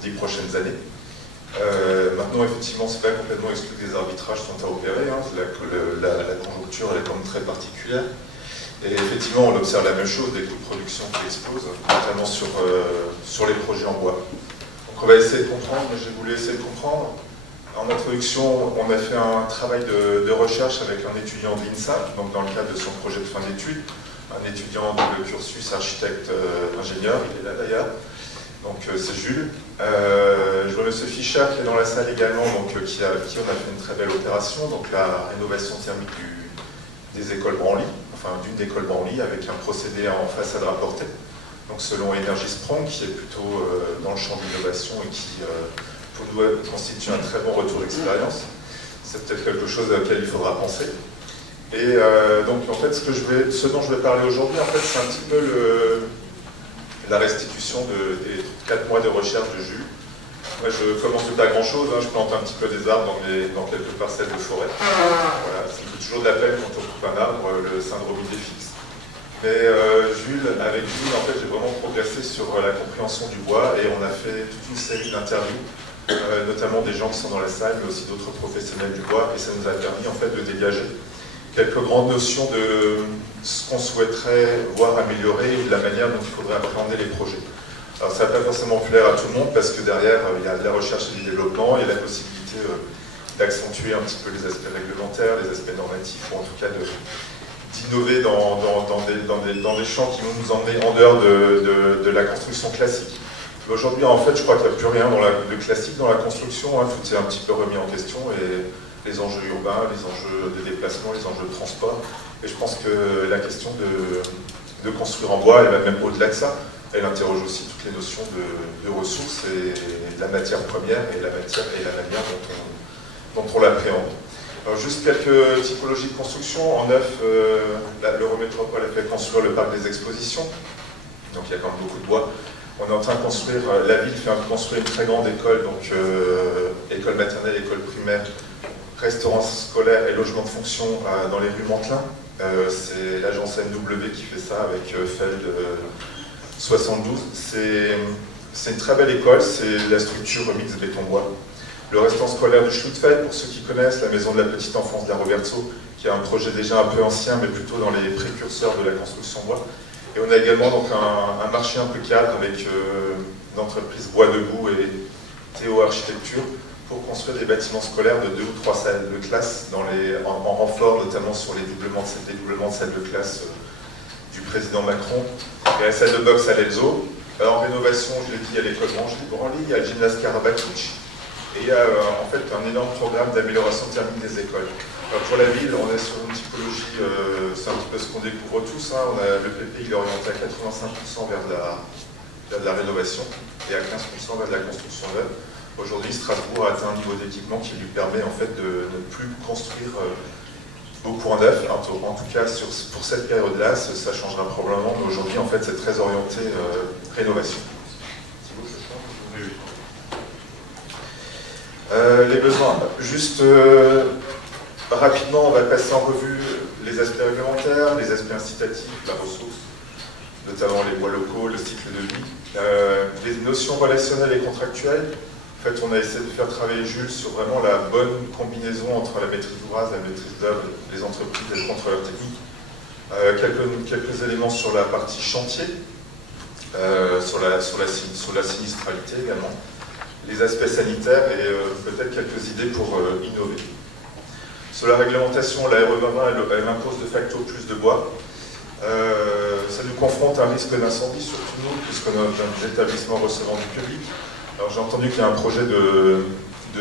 10 prochaines années. Maintenant, effectivement, c'est pas complètement exclu que des arbitrages sont à opérer. Hein. La conjoncture elle est quand même très particulière. Et effectivement, on observe la même chose, des coûts de production qui explosent, notamment sur les projets en bois. Donc on va essayer de comprendre, j'ai voulu essayer de comprendre. En introduction, on a fait un travail de recherche avec un étudiant de l'INSA, donc dans le cadre de son projet de fin d'études, un étudiant de cursus architecte-ingénieur, il est là d'ailleurs. Donc c'est Jules. Je vois M. Fischer qui est dans la salle également, donc qui on a fait une très belle opération, donc la rénovation thermique des écoles Branly, enfin d'une école Branly, avec un procédé en façade rapportée, donc selon Energy Sprong, qui est plutôt dans le champ de l'innovation et qui pour nous constitue un très bon retour d'expérience. C'est peut-être quelque chose auquel il faudra penser. Et donc en fait ce dont je vais parler aujourd'hui, en fait, c'est un petit peu la restitution des 4 mois de recherche de Jules. Moi je commence de pas grand chose, hein, je plante un petit peu des arbres dans quelques parcelles de forêt. Voilà, ça me fait toujours de la peine quand on coupe un arbre, le syndrome idée fixe. Mais avec Jules, en fait, j'ai vraiment progressé sur la compréhension du bois, et on a fait toute une série d'interviews, notamment des gens qui sont dans la salle, mais aussi d'autres professionnels du bois, et ça nous a permis en fait de dégager quelques grandes notions de ce qu'on souhaiterait voir améliorer et de la manière dont il faudrait appréhender les projets. Alors ça ne va pas forcément plaire à tout le monde, parce que derrière, il y a de la recherche et du développement, il y a la possibilité d'accentuer un petit peu les aspects réglementaires, les aspects normatifs, ou en tout cas d'innover dans des champs qui vont nous emmener en dehors de la construction classique. Aujourd'hui, en fait, je crois qu'il n'y a plus rien de classique dans la construction, hein. Tout est un petit peu remis en question, et les enjeux urbains, les enjeux de déplacement, les enjeux de transport. Et je pense que la question de construire en bois, et même au-delà de ça, elle interroge aussi toutes les notions de ressources et de la matière première et la manière dont on l'appréhende. Alors juste quelques typologies de construction. En neuf, l'Eurométropole a fait construire le parc des expositions, donc il y a quand même beaucoup de bois. On est en train de construire, la ville fait construire une très grande école, donc école maternelle, école primaire, restaurant scolaire et logement de fonction dans les rues Mantelin. C'est l'agence MW qui fait ça avec Feld 72. C'est une très belle école, c'est la structure mix béton-bois. Le restaurant scolaire du Schlutfeld, pour ceux qui connaissent, la maison de la petite enfance de la Roberto, qui est un projet déjà un peu ancien, mais plutôt dans les précurseurs de la construction bois. Et on a également donc un marché un peu cadre avec une entreprise Bois Debout et Théo Architecture pour construire des bâtiments scolaires de 2 ou 3 salles de classe en renfort, notamment sur les dédoublements de salles de classe du président Macron. Il y a la salle de boxe à l'Elzo. En rénovation, je l'ai dit, il y a l'école Branly, il y a le gymnase Karabatic, et il y a en fait un énorme programme d'amélioration thermique des écoles. Alors pour la ville, on est sur une typologie, c'est un petit peu ce qu'on découvre tous, hein. Le PP il est orienté à 85% vers de la rénovation et à 15% vers de la construction neuve. Aujourd'hui, Strasbourg a atteint un niveau d'équipement qui lui permet en fait de ne plus construire beaucoup en neuf. En tout cas, pour cette période-là, ça changera probablement, mais aujourd'hui, en fait, c'est très orienté rénovation. Les besoins. Juste rapidement, on va passer en revue les aspects réglementaires, les aspects incitatifs, la ressource, notamment les bois locaux, le cycle de vie, les notions relationnelles et contractuelles. En fait, on a essayé de faire travailler Jules sur vraiment la bonne combinaison entre la maîtrise d'ouvrage, la maîtrise d'œuvre, les entreprises et le contrôleur technique. Quelques éléments sur la partie chantier, sur la sinistralité également, les aspects sanitaires et peut-être quelques idées pour innover. Sur la réglementation, la RE2020, elle impose de facto plus de bois. Ça nous confronte à un risque d'incendie, surtout nous, puisqu'on est un établissement recevant du public. Alors j'ai entendu qu'il y a un projet de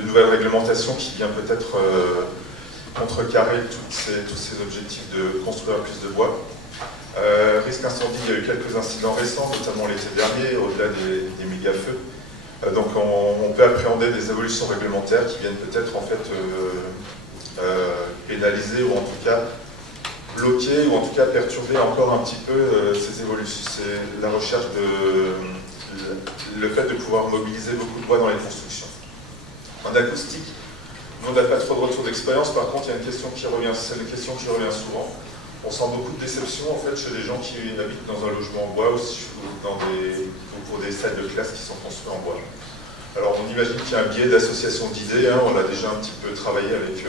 nouvelle réglementation qui vient peut-être contrecarrer tous ces objectifs de construire plus de bois. Risque incendie, il y a eu quelques incidents récents, notamment l'été dernier, au-delà des méga-feux. Donc on peut appréhender des évolutions réglementaires qui viennent peut-être en fait pénaliser ou en tout cas bloquer ou en tout cas perturber encore un petit peu ces évolutions, la recherche le fait de pouvoir mobiliser beaucoup de bois dans les constructions. En acoustique, nous on n'a pas trop de retour d'expérience, par contre il y a une question qui revient, c'est une question qui revient souvent. On sent beaucoup de déception en fait chez les gens qui habitent dans un logement en bois ou pour des salles de classe qui sont construites en bois. Alors on imagine qu'il y a un biais d'association d'idées, hein, on a déjà un petit peu travaillé avec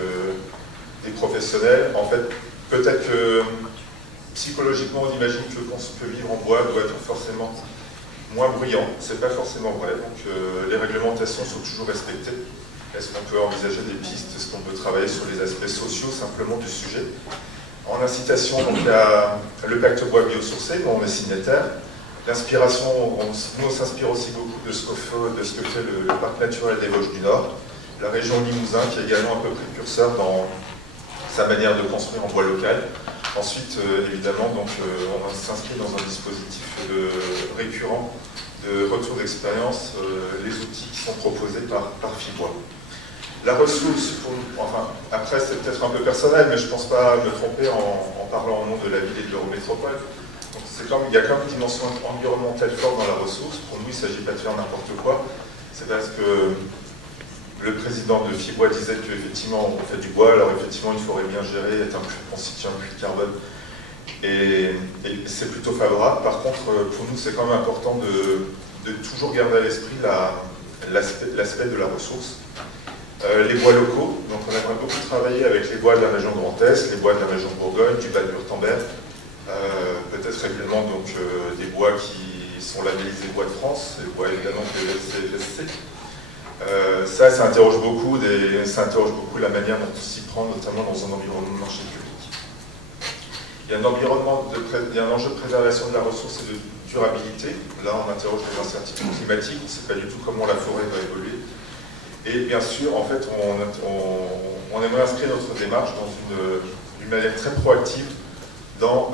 des professionnels. En fait, peut-être que psychologiquement on imagine que vivre en bois doit être forcément moins bruyant, c'est pas forcément vrai, donc les réglementations sont toujours respectées. Est-ce qu'on peut envisager des pistes, est-ce qu'on peut travailler sur les aspects sociaux simplement du sujet? En incitation, donc, il y a le pacte bois biosourcé, dont on est signataire. L'inspiration, nous on s'inspire aussi beaucoup de ce que fait le parc naturel des Vosges du Nord, la région Limousin qui est également un peu précurseur dans sa manière de construire en bois local. Ensuite, évidemment, donc, on s'inscrit dans un dispositif récurrent de retour d'expérience, les outils qui sont proposés par Fibois. La ressource, après c'est peut-être un peu personnel, mais je ne pense pas me tromper en parlant au nom de la ville et de l'Eurométropole. Il y a quand même une dimension environnementale forte dans la ressource. Pour nous, il ne s'agit pas de faire n'importe quoi. C'est parce que le président de Fibois disait qu'effectivement, on fait du bois, alors effectivement, une forêt bien gérée constitue un puits de carbone. Et c'est plutôt favorable. Par contre, pour nous, c'est quand même important de toujours garder à l'esprit l'aspect de la ressource. Les bois locaux, donc on aimerait beaucoup travailler avec les bois de la région Grand Est, les bois de la région Bourgogne, du Bade-Wurtemberg, peut-être régulièrement donc, des bois qui sont labellisés bois de France, les bois évidemment PVC et VSC. Ça interroge beaucoup la manière dont on s'y prend, notamment dans un environnement de marché public. Il y a un enjeu de préservation de la ressource et de durabilité. Là, on interroge les incertitudes climatiques, on ne sait pas du tout comment la forêt va évoluer. Et bien sûr, en fait, on aimerait inscrire notre démarche dans une manière très proactive dans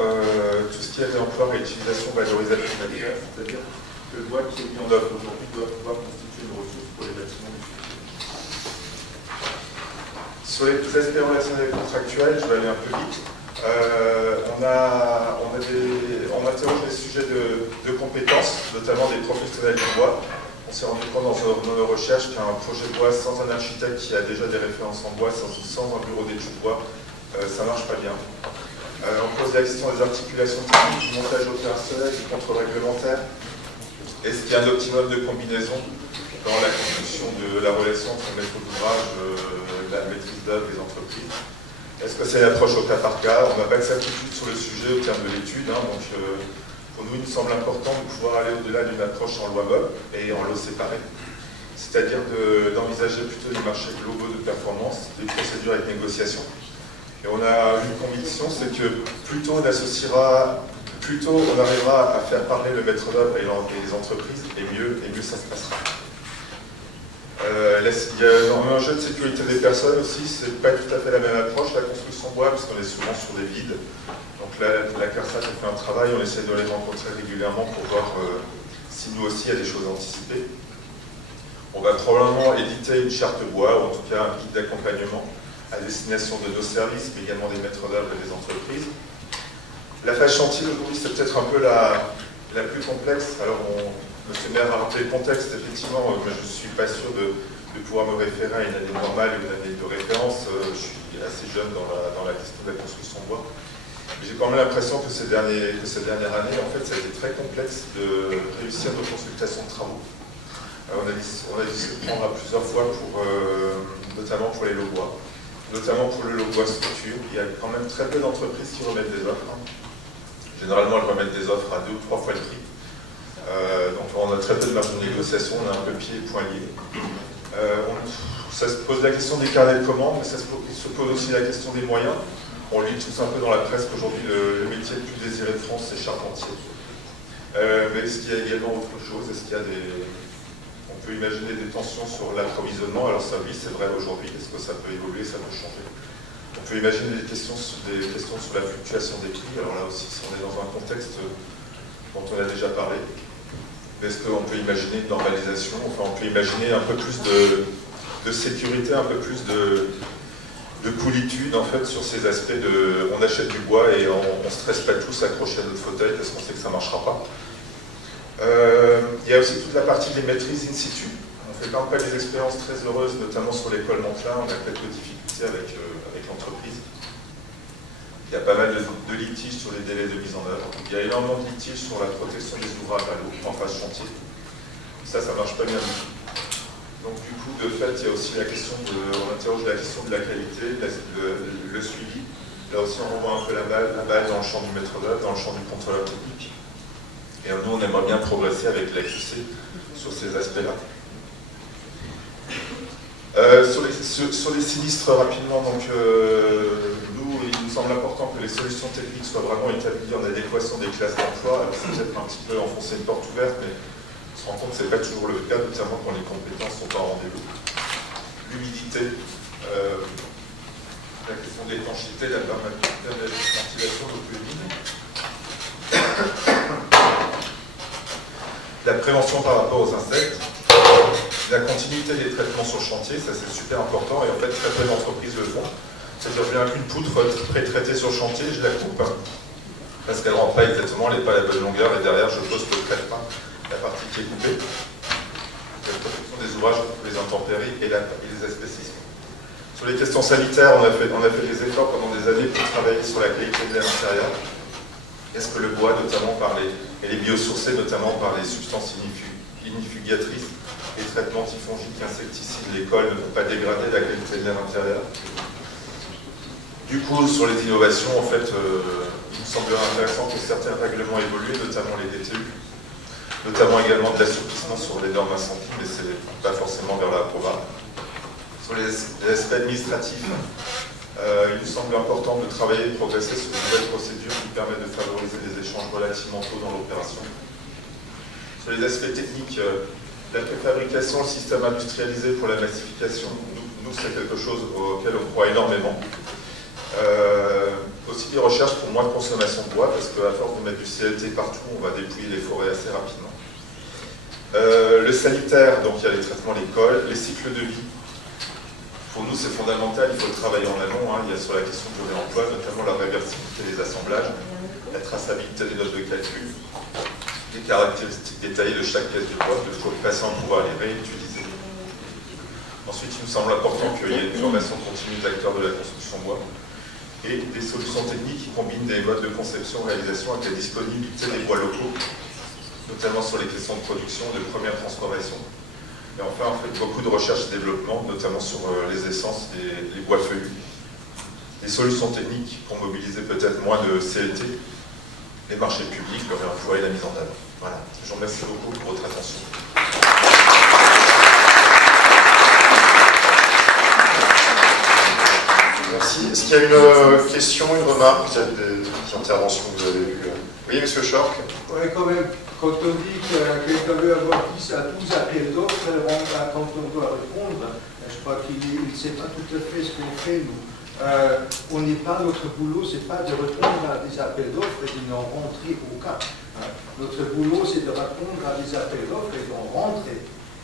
tout ce qui est réemploi, réutilisation, valorisation matérielle, c'est-à-dire que le bois qui est mis en œuvre aujourd'hui doit pouvoir constituer une ressource pour les bâtiments du futur. Sur les aspects relationnels et contractuels, je vais aller un peu vite. On interroge les sujets de compétences, notamment des professionnels du bois. On s'est rendu compte dans nos recherches qu'un projet de bois sans un architecte qui a déjà des références en bois, sans un bureau d'études bois, ça ne marche pas bien. On pose la question des articulations techniques, du montage opérationnel, du contrôle réglementaire. Est-ce qu'il y a un optimum de combinaison dans la construction de la relation entre le maître d'ouvrage, la maîtrise d'œuvre des entreprises. Est-ce que c'est l'approche au cas par cas? On n'a pas de certitude sur le sujet au terme de l'étude, hein, donc pour nous il nous semble important de pouvoir aller au-delà d'une approche en loi MOB et en lots séparés. C'est-à-dire d'envisager plutôt des marchés globaux de performance, des procédures avec négociation. Et on a une conviction, c'est que plus tôt on arrivera à faire parler le maître d'œuvre et les entreprises, et mieux ça se passera. Il y a un jeu de sécurité des personnes aussi, c'est pas tout à fait la même approche, la construction bois, parce qu'on est souvent sur des vides. Donc là, la CARSAT a fait un travail, on essaie de les rencontrer régulièrement pour voir si nous aussi il y a des choses à anticiper. On va probablement éditer une charte bois, ou en tout cas un guide d'accompagnement à destination de nos services, mais également des maîtres d'œuvre et des entreprises. La phase chantier aujourd'hui, c'est peut-être un peu la plus complexe. Alors, M. le maire a rappelé le contexte, effectivement, mais je ne suis pas sûr de pouvoir me référer à une année normale, une année de référence. Je suis assez jeune dans la question de la construction bois. J'ai quand même l'impression que ces dernières années, en fait, ça a été très complexe de réussir nos consultations de travaux. On a dû se prendre à plusieurs fois, notamment pour les lots bois. Notamment pour le lot bois structure, il y a quand même très peu d'entreprises qui remettent des offres. Généralement, elles remettent des offres à 2 ou 3 fois le prix. Donc on a très peu de marge de négociation, on a un peu pieds et poings liés. Ça se pose la question des carnets de commandes, mais il se pose aussi la question des moyens. On lit tous un peu dans la presse qu'aujourd'hui, le métier le plus désiré de France, c'est charpentier. Mais est-ce qu'il y a également autre chose? Est-ce qu'il y a On peut imaginer des tensions sur l'approvisionnement. Alors ça, oui, c'est vrai aujourd'hui. Est-ce que ça peut évoluer, ça peut changer? On peut imaginer des questions sur la fluctuation des prix. Alors là aussi, si on est dans un contexte dont on a déjà parlé, est-ce qu'on peut imaginer une normalisation? Enfin, on peut imaginer un peu plus de sécurité, un peu plus de coolitude, en fait, sur ces aspects de... On achète du bois et on ne stresse pas tous accrochés à notre fauteuil parce qu'on sait que ça ne marchera pas. Il y a aussi toute la partie des maîtrises in situ. On fait pas des expériences très heureuses, notamment sur l'école Mantelin. On a quelques difficultés avec l'entreprise. Il y a pas mal de litiges sur les délais de mise en œuvre. Il y a énormément de litiges sur la protection des ouvrages à l'eau en phase chantier. Ça marche pas bien du tout. Donc du coup, de fait, il y a aussi la question on interroge la question de la qualité, le suivi. Là aussi, on renvoie un peu la balle dans le champ du maître d'œuvre, dans le champ du contrôleur technique. Et nous, on aimerait bien progresser avec l'AQC sur ces aspects-là. Sur les sinistres, rapidement, donc, nous, il nous semble important que les solutions techniques soient vraiment établies en adéquation des classes d'emploi. Alors, c'est peut-être un petit peu enfoncer une porte ouverte, mais on se rend compte que ce n'est pas toujours le cas, notamment quand les compétences sont pas en rendez-vous. L'humidité, la question de l'étanchéité, la ventilation d'eau plus humide. La prévention par rapport aux insectes, la continuité des traitements sur chantier, ça c'est super important et en fait très peu d'entreprises le font. C'est-à-dire je viens avec une poutre pré-traitée sur chantier, je la coupe parce qu'elle ne rentre pas exactement, elle n'est pas à la bonne longueur et derrière je pose le traitement, la partie qui est coupée. La protection des ouvrages contre les intempéries et les asbestismes. Sur les questions sanitaires, on a fait des efforts pendant des années pour travailler sur la qualité de l'air intérieur. Est-ce que le bois, notamment et les biosourcés, notamment par les substances inifugatrices, les traitements antifongiques, insecticides, les cols ne vont pas dégrader la qualité de l'air intérieur? Du coup, sur les innovations, en fait, il me semblerait intéressant que certains règlements évoluent, notamment les DTU, notamment également de l'assouplissement sur les normes incendie, mais ce n'est pas forcément vers la programme. Sur les aspects administratifs, il nous semble important de travailler et de progresser sur de nouvelles procédures qui permettent de favoriser des échanges relativement tôt dans l'opération. Sur les aspects techniques, la préfabrication, le système industrialisé pour la massification, nous c'est quelque chose auquel on croit énormément. Aussi des recherches pour moins de consommation de bois, parce qu'à force de mettre du CLT partout, on va dépouiller les forêts assez rapidement. Le sanitaire, donc il y a les traitements, les cols, les cycles de vie. Pour nous, c'est fondamental, il faut le travailler en amont. Il y a sur la question du réemploi, notamment la réversibilité des assemblages, la traçabilité des notes de calcul, les caractéristiques détaillées de chaque pièce de bois, de toujours patient pouvoir les réutiliser. Ensuite, il nous semble important qu'il y ait une formation continue d'acteurs de la construction bois et des solutions techniques qui combinent des modes de conception-réalisation avec la disponibilité des bois locaux, notamment sur les questions de production, de première transformation. Et enfin, on fait beaucoup de recherche et développement, notamment sur les essences et les bois feuillus. Des solutions techniques pour mobiliser peut-être moins de CLT, les marchés publics, le réemploi et la mise en œuvre. Voilà. Je vous remercie beaucoup pour votre attention. Merci. Est-ce qu'il y a une question, une remarque, peut-être des interventions que vous avez eues? Oui, monsieur Schork. Oui, quand même, quand on dit que quelqu'un veut avoir 10 à 12 appels d'offres, quand on doit répondre, je crois qu'il ne sait pas tout à fait ce qu'on fait, nous. Notre boulot, c'est pas de répondre à des appels d'offres et de n'en rentrer aucun. Notre boulot, c'est de répondre à des appels d'offres et d'en rentrer.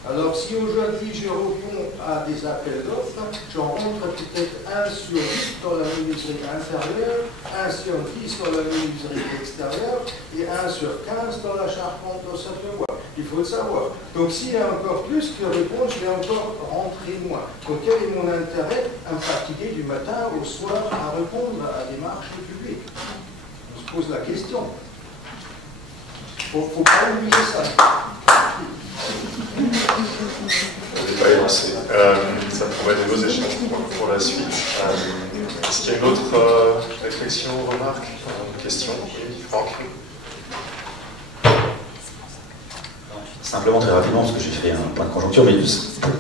Alors, si aujourd'hui je réponds à des appels d'offres, j'en rentre peut-être 1 sur 10 dans la menuiserie inférieure, 1 sur 10 dans la menuiserie extérieure et 1 sur 15 dans la charpente au sol de bois. Il faut le savoir. Donc, s'il y a encore plus que répondre, je vais encore rentrer moins. Donc, quel est mon intérêt à me fatiguer du matin au soir à répondre à des marchés publics? On se pose la question. Il ne faut pas oublier ça. On n'est pas élancé. Ça pourrait être des beaux échanges pour la suite. Est-ce qu'il y a une autre réflexion, remarque, question? Oui, Franck. Simplement, très rapidement, parce que j'ai fait un point de conjoncture, mais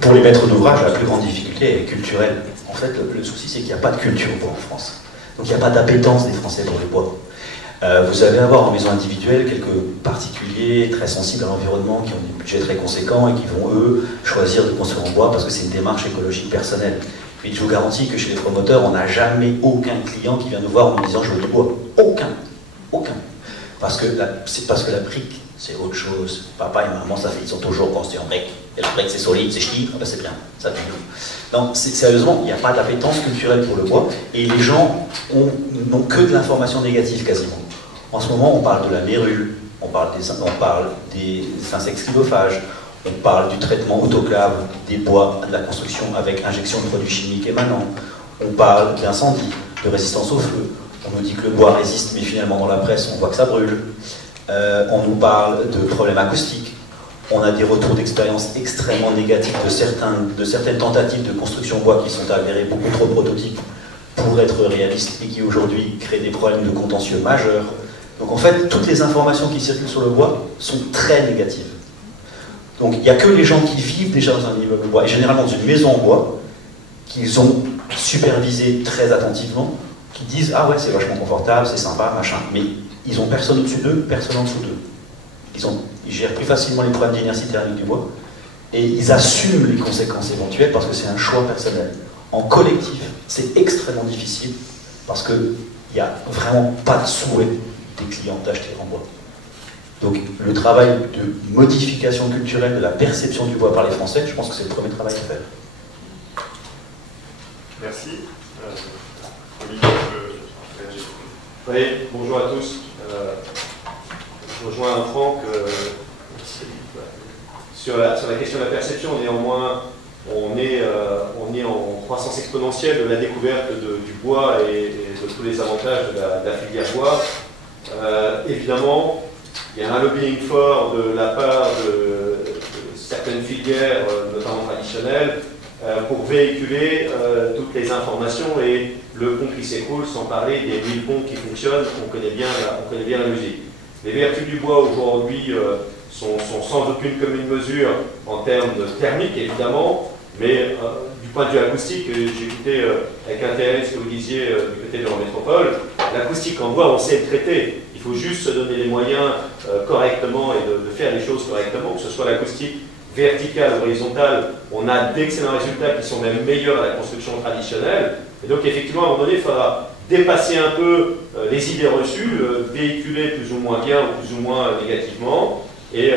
pour les maîtres d'ouvrage, la plus grande difficulté est culturelle. En fait, le souci, c'est qu'il n'y a pas de culture au bois en France. Donc il n'y a pas d'appétence des Français pour le bois. Vous allez avoir en maison individuelle quelques particuliers très sensibles à l'environnement qui ont des budgets très conséquents et qui vont, eux, choisir de construire en bois parce que c'est une démarche écologique personnelle. Puis je vous garantis que chez les promoteurs, on n'a jamais aucun client qui vient nous voir en nous disant « je veux du bois ». Aucun. Aucun. Parce que la brique, c'est autre chose. Papa et maman, ils sont toujours construits en brique. Et la brique, c'est solide, c'est ch'ti, ah ben c'est bien, ça fait nous. Donc, sérieusement, il n'y a pas d'appétence culturelle pour le bois et les gens n'ont que de l'information négative quasiment. En ce moment, on parle de la mérule, on parle des insectes xylophages, on parle du traitement autoclave des bois de la construction avec injection de produits chimiques émanants, on parle d'incendie, de résistance au feu, on nous dit que le bois résiste, mais finalement dans la presse, on voit que ça brûle, on nous parle de problèmes acoustiques, on a des retours d'expérience extrêmement négatifs de certaines tentatives de construction bois qui sont avérées beaucoup trop prototypes pour être réalistes et qui aujourd'hui créent des problèmes de contentieux majeurs. Donc en fait, toutes les informations qui circulent sur le bois sont très négatives. Donc il n'y a que les gens qui vivent déjà dans un immeuble bois, et généralement dans une maison en bois, qu'ils ont supervisé très attentivement, qui disent « Ah ouais, c'est vachement confortable, c'est sympa, machin ». Mais ils n'ont personne au-dessus d'eux, personne en dessous d'eux. Ils gèrent plus facilement les problèmes d'inertie thermique du bois, et ils assument les conséquences éventuelles parce que c'est un choix personnel. En collectif, c'est extrêmement difficile, parce qu'il n'y a vraiment pas de souhait des clients d'acheter en bois. Donc le travail de modification culturelle de la perception du bois par les Français, je pense que c'est le premier travail à faire. Merci. Olivier, oui, bonjour à tous. Je rejoins Franck sur la question de la perception. Néanmoins, on est en croissance exponentielle de la découverte du bois et de tous les avantages de la filière bois. Évidemment, il y a un lobbying fort de la part de certaines filières, notamment traditionnelles, pour véhiculer toutes les informations et le pont qui s'écoule, sans parler des 1000 ponts qui fonctionnent, on connaît bien la musique. Les vertus du bois aujourd'hui sont sans aucune commune mesure en termes thermiques, évidemment, mais du point de vue acoustique, j'ai écouté avec intérêt ce que vous disiez du côté de l'Eurométropole. L'acoustique en bois, on sait le traiter. Il faut juste se donner les moyens correctement et de faire les choses correctement, que ce soit l'acoustique verticale ou horizontale. On a d'excellents résultats qui sont même meilleurs à la construction traditionnelle. Et donc, effectivement, à un moment donné, il faudra dépasser un peu les idées reçues, véhiculer plus ou moins bien ou plus ou moins négativement, et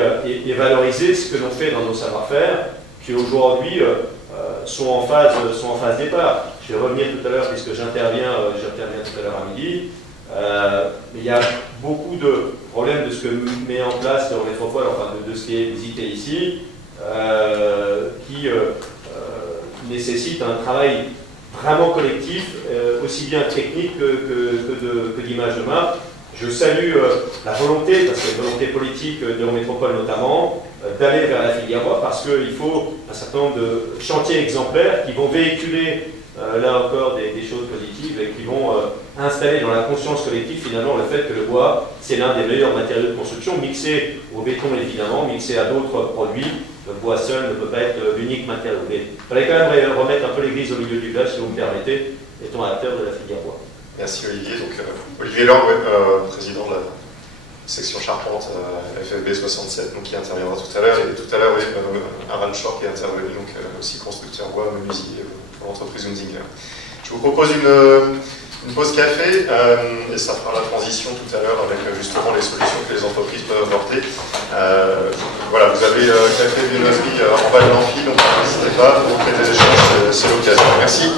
valoriser ce que l'on fait dans nos savoir-faire, qui aujourd'hui sont en phase départ. Je vais revenir tout à l'heure, puisque j'interviens tout à l'heure à midi. Mais il y a beaucoup de problèmes de ce que met en place l'Eurométropole, enfin de ce qui est visité ici, qui nécessite un travail vraiment collectif, aussi bien technique que d'image de marque, Je salue la volonté, parce qu'il y a une volonté politique d'Eurométropole notamment, d'aller vers la filière bois, parce qu'il faut un certain nombre de chantiers exemplaires qui vont véhiculer, là encore, des choses positives et qui vont installer dans la conscience collective finalement le fait que le bois, c'est l'un des meilleurs matériaux de construction, mixé au béton évidemment, mixé à d'autres produits. Le bois seul ne peut pas être l'unique matériau. Mais il fallait quand même remettre un peu l'église au milieu du village, si vous me permettez, étant acteur de la filière bois. Merci Olivier. Donc, Olivier Lang, président de la section Charpente FFB 67, donc, qui interviendra tout à l'heure. Et tout à l'heure, oui, Aran Shore qui est intervenu, donc aussi constructeur bois, menuisier pour l'entreprise Unzinger. Je vous propose une pause café et ça fera la transition tout à l'heure avec justement les solutions que les entreprises peuvent apporter. Voilà, vous avez café, viennoiserie en bas de l'amphi, donc n'hésitez pas, vous faites des échanges, c'est l'occasion. Merci.